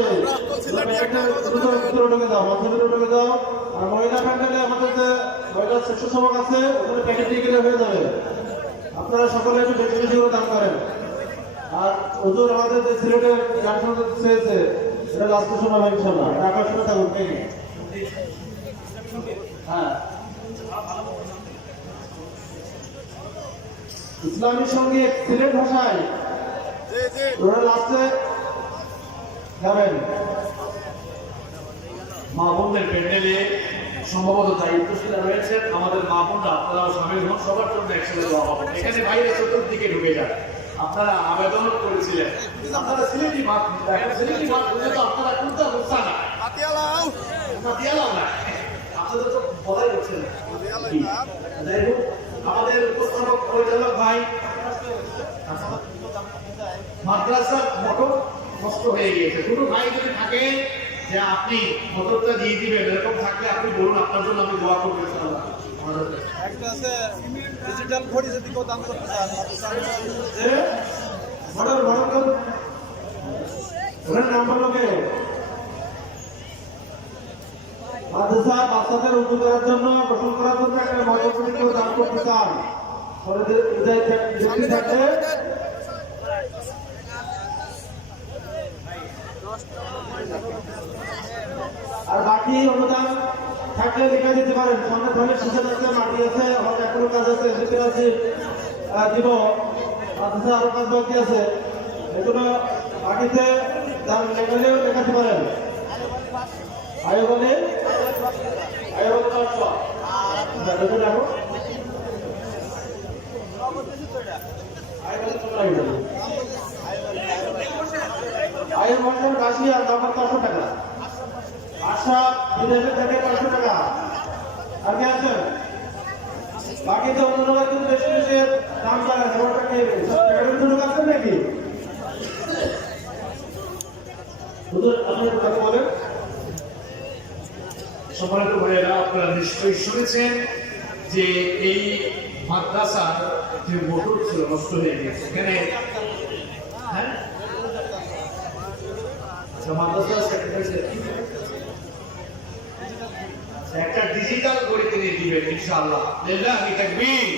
ঢুকে দাও, মধ্যে ঢুকে দাও। আর মহিলা প্যান্ডেলে আমাদের যে মহিলা স্বেচ্ছাসেবক আছে, ওখানে প্যাকেট দিয়ে গেলে হয়ে যাবে। আপনারা সকলে একটু বেশি বেশি করে দান করেন। আর হুজুর আমাদের যে সিলেটের গান শুনতে চেয়েছে, এটা লাস্ট সময় হবে ইনশাআল্লাহ। টাকা শুনে থাকুন। হ্যাঁ, ইসলামী সঙ্গীত সিলেট ভাষায় ওরা লাস্টে গাবেন। মা বোনদের প্যান্ডেলে সম্ভবত দায়িত্বশীল রয়েছেন আমাদের মা বোনরা, আপনারা সামিল হন, সবার জন্য একসাথে দেওয়া হবে। এখানে বাইরে চতুর্দিকে ঢুকে যান। আপনারা আবেদন করেছিলেন, আপনারা সিলেটি মাঠ, সিলেটি মাঠ বুঝে তো আপনারা কোনটা বুঝছেন না, মাতিয়ালাও না, আপনাদের তো বলাই হচ্ছে না। যাই হোক, আমাদের উপস্থাপক পরিচালক ভাই, মাদ্রাসার মোটর নষ্ট হয়ে গিয়েছে। কোনো ভাই যদি থাকে যে আপনি মোটরটা দিয়ে দিবেন, এরকম থাকলে আপনি বলুন, আপনার জন্য আমি দোয়া করবো ইনশাআল্লাহ। একটা আছে ডিজিটাল ঘড়ি যদি কেউ দান করতে চান, ওনার নাম বলো কে? মাদ্রাসা বাচ্চাদের উঁচু করার জন্য, পোষণ করার জন্য একটা মোটর যদি কেউ দান করতে চান, থাকলে আর বাকি অনুদান থাকলে লিখে দিতে পারেন। সামনে ধরে শিক্ষা আছে, মাটি আছে, আমাদের এখনো কাজ আছে, সেটা আছে দিব, মাদ্রাসা আরো কাজ বাকি আছে, এগুলো বাকিতে তার লেখলেও লেখাতে পারেন। আয়ো বলে দেখো আয়ের মধ্যে 80 আর দামের 500 টাকা। আশা বিদেশে থেকে 500 টাকা। আর কি আছে? বাকি তো অন্য লোকের কিন্তু বেশি বেশি দাম জানা, সবারটা খেয়ে লোক আছে নাকি? হুজুর আপনি কথা বলেন। সম্মানিত ভাইয়েরা, আপনারা নিশ্চয়ই শুনেছেন যে এই মাদ্রাসার যে মোটর ছিল নষ্ট হয়ে গেছে। এখানে হ্যাঁ, আচ্ছা, মাদ্রাসার সেক্রেটারি একটা ডিজিটাল করে তিনি দিবেন ইনশাআল্লাহ। লিল্লাহি তাকবীর।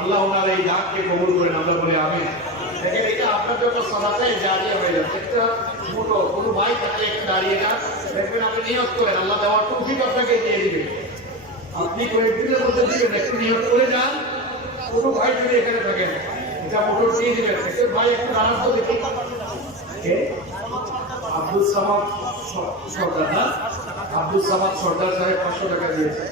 আল্লাহ ওনার এই দানকে কবুল করেন, আমরা বলি আমিন। দেখেন, এটা আপনার জন্য সালাতে জারিয়া হয়ে যাচ্ছে। একটা ছোট কোনো ভাই থাকলে একটু দাঁড়িয়ে যান, দেখবেন আপনি নিয়ত করেন, আল্লাহ দেওয়ার তৌফিক আপনাকে দিয়ে দিবে। আপনি কয়েকদিনের মধ্যে দিবেন, একটু নিয়ত করে যান। কোনো ভাই যদি এখানে থাকেন, এটা মোটর দিয়ে দিবেন। একটা ভাই একটু দাঁড়ান তো দেখি। আব্দুল সামাদ সর্দার, না? আব্দুল সামাদ সর্দার সাহেব 500 টাকা দিয়েছে।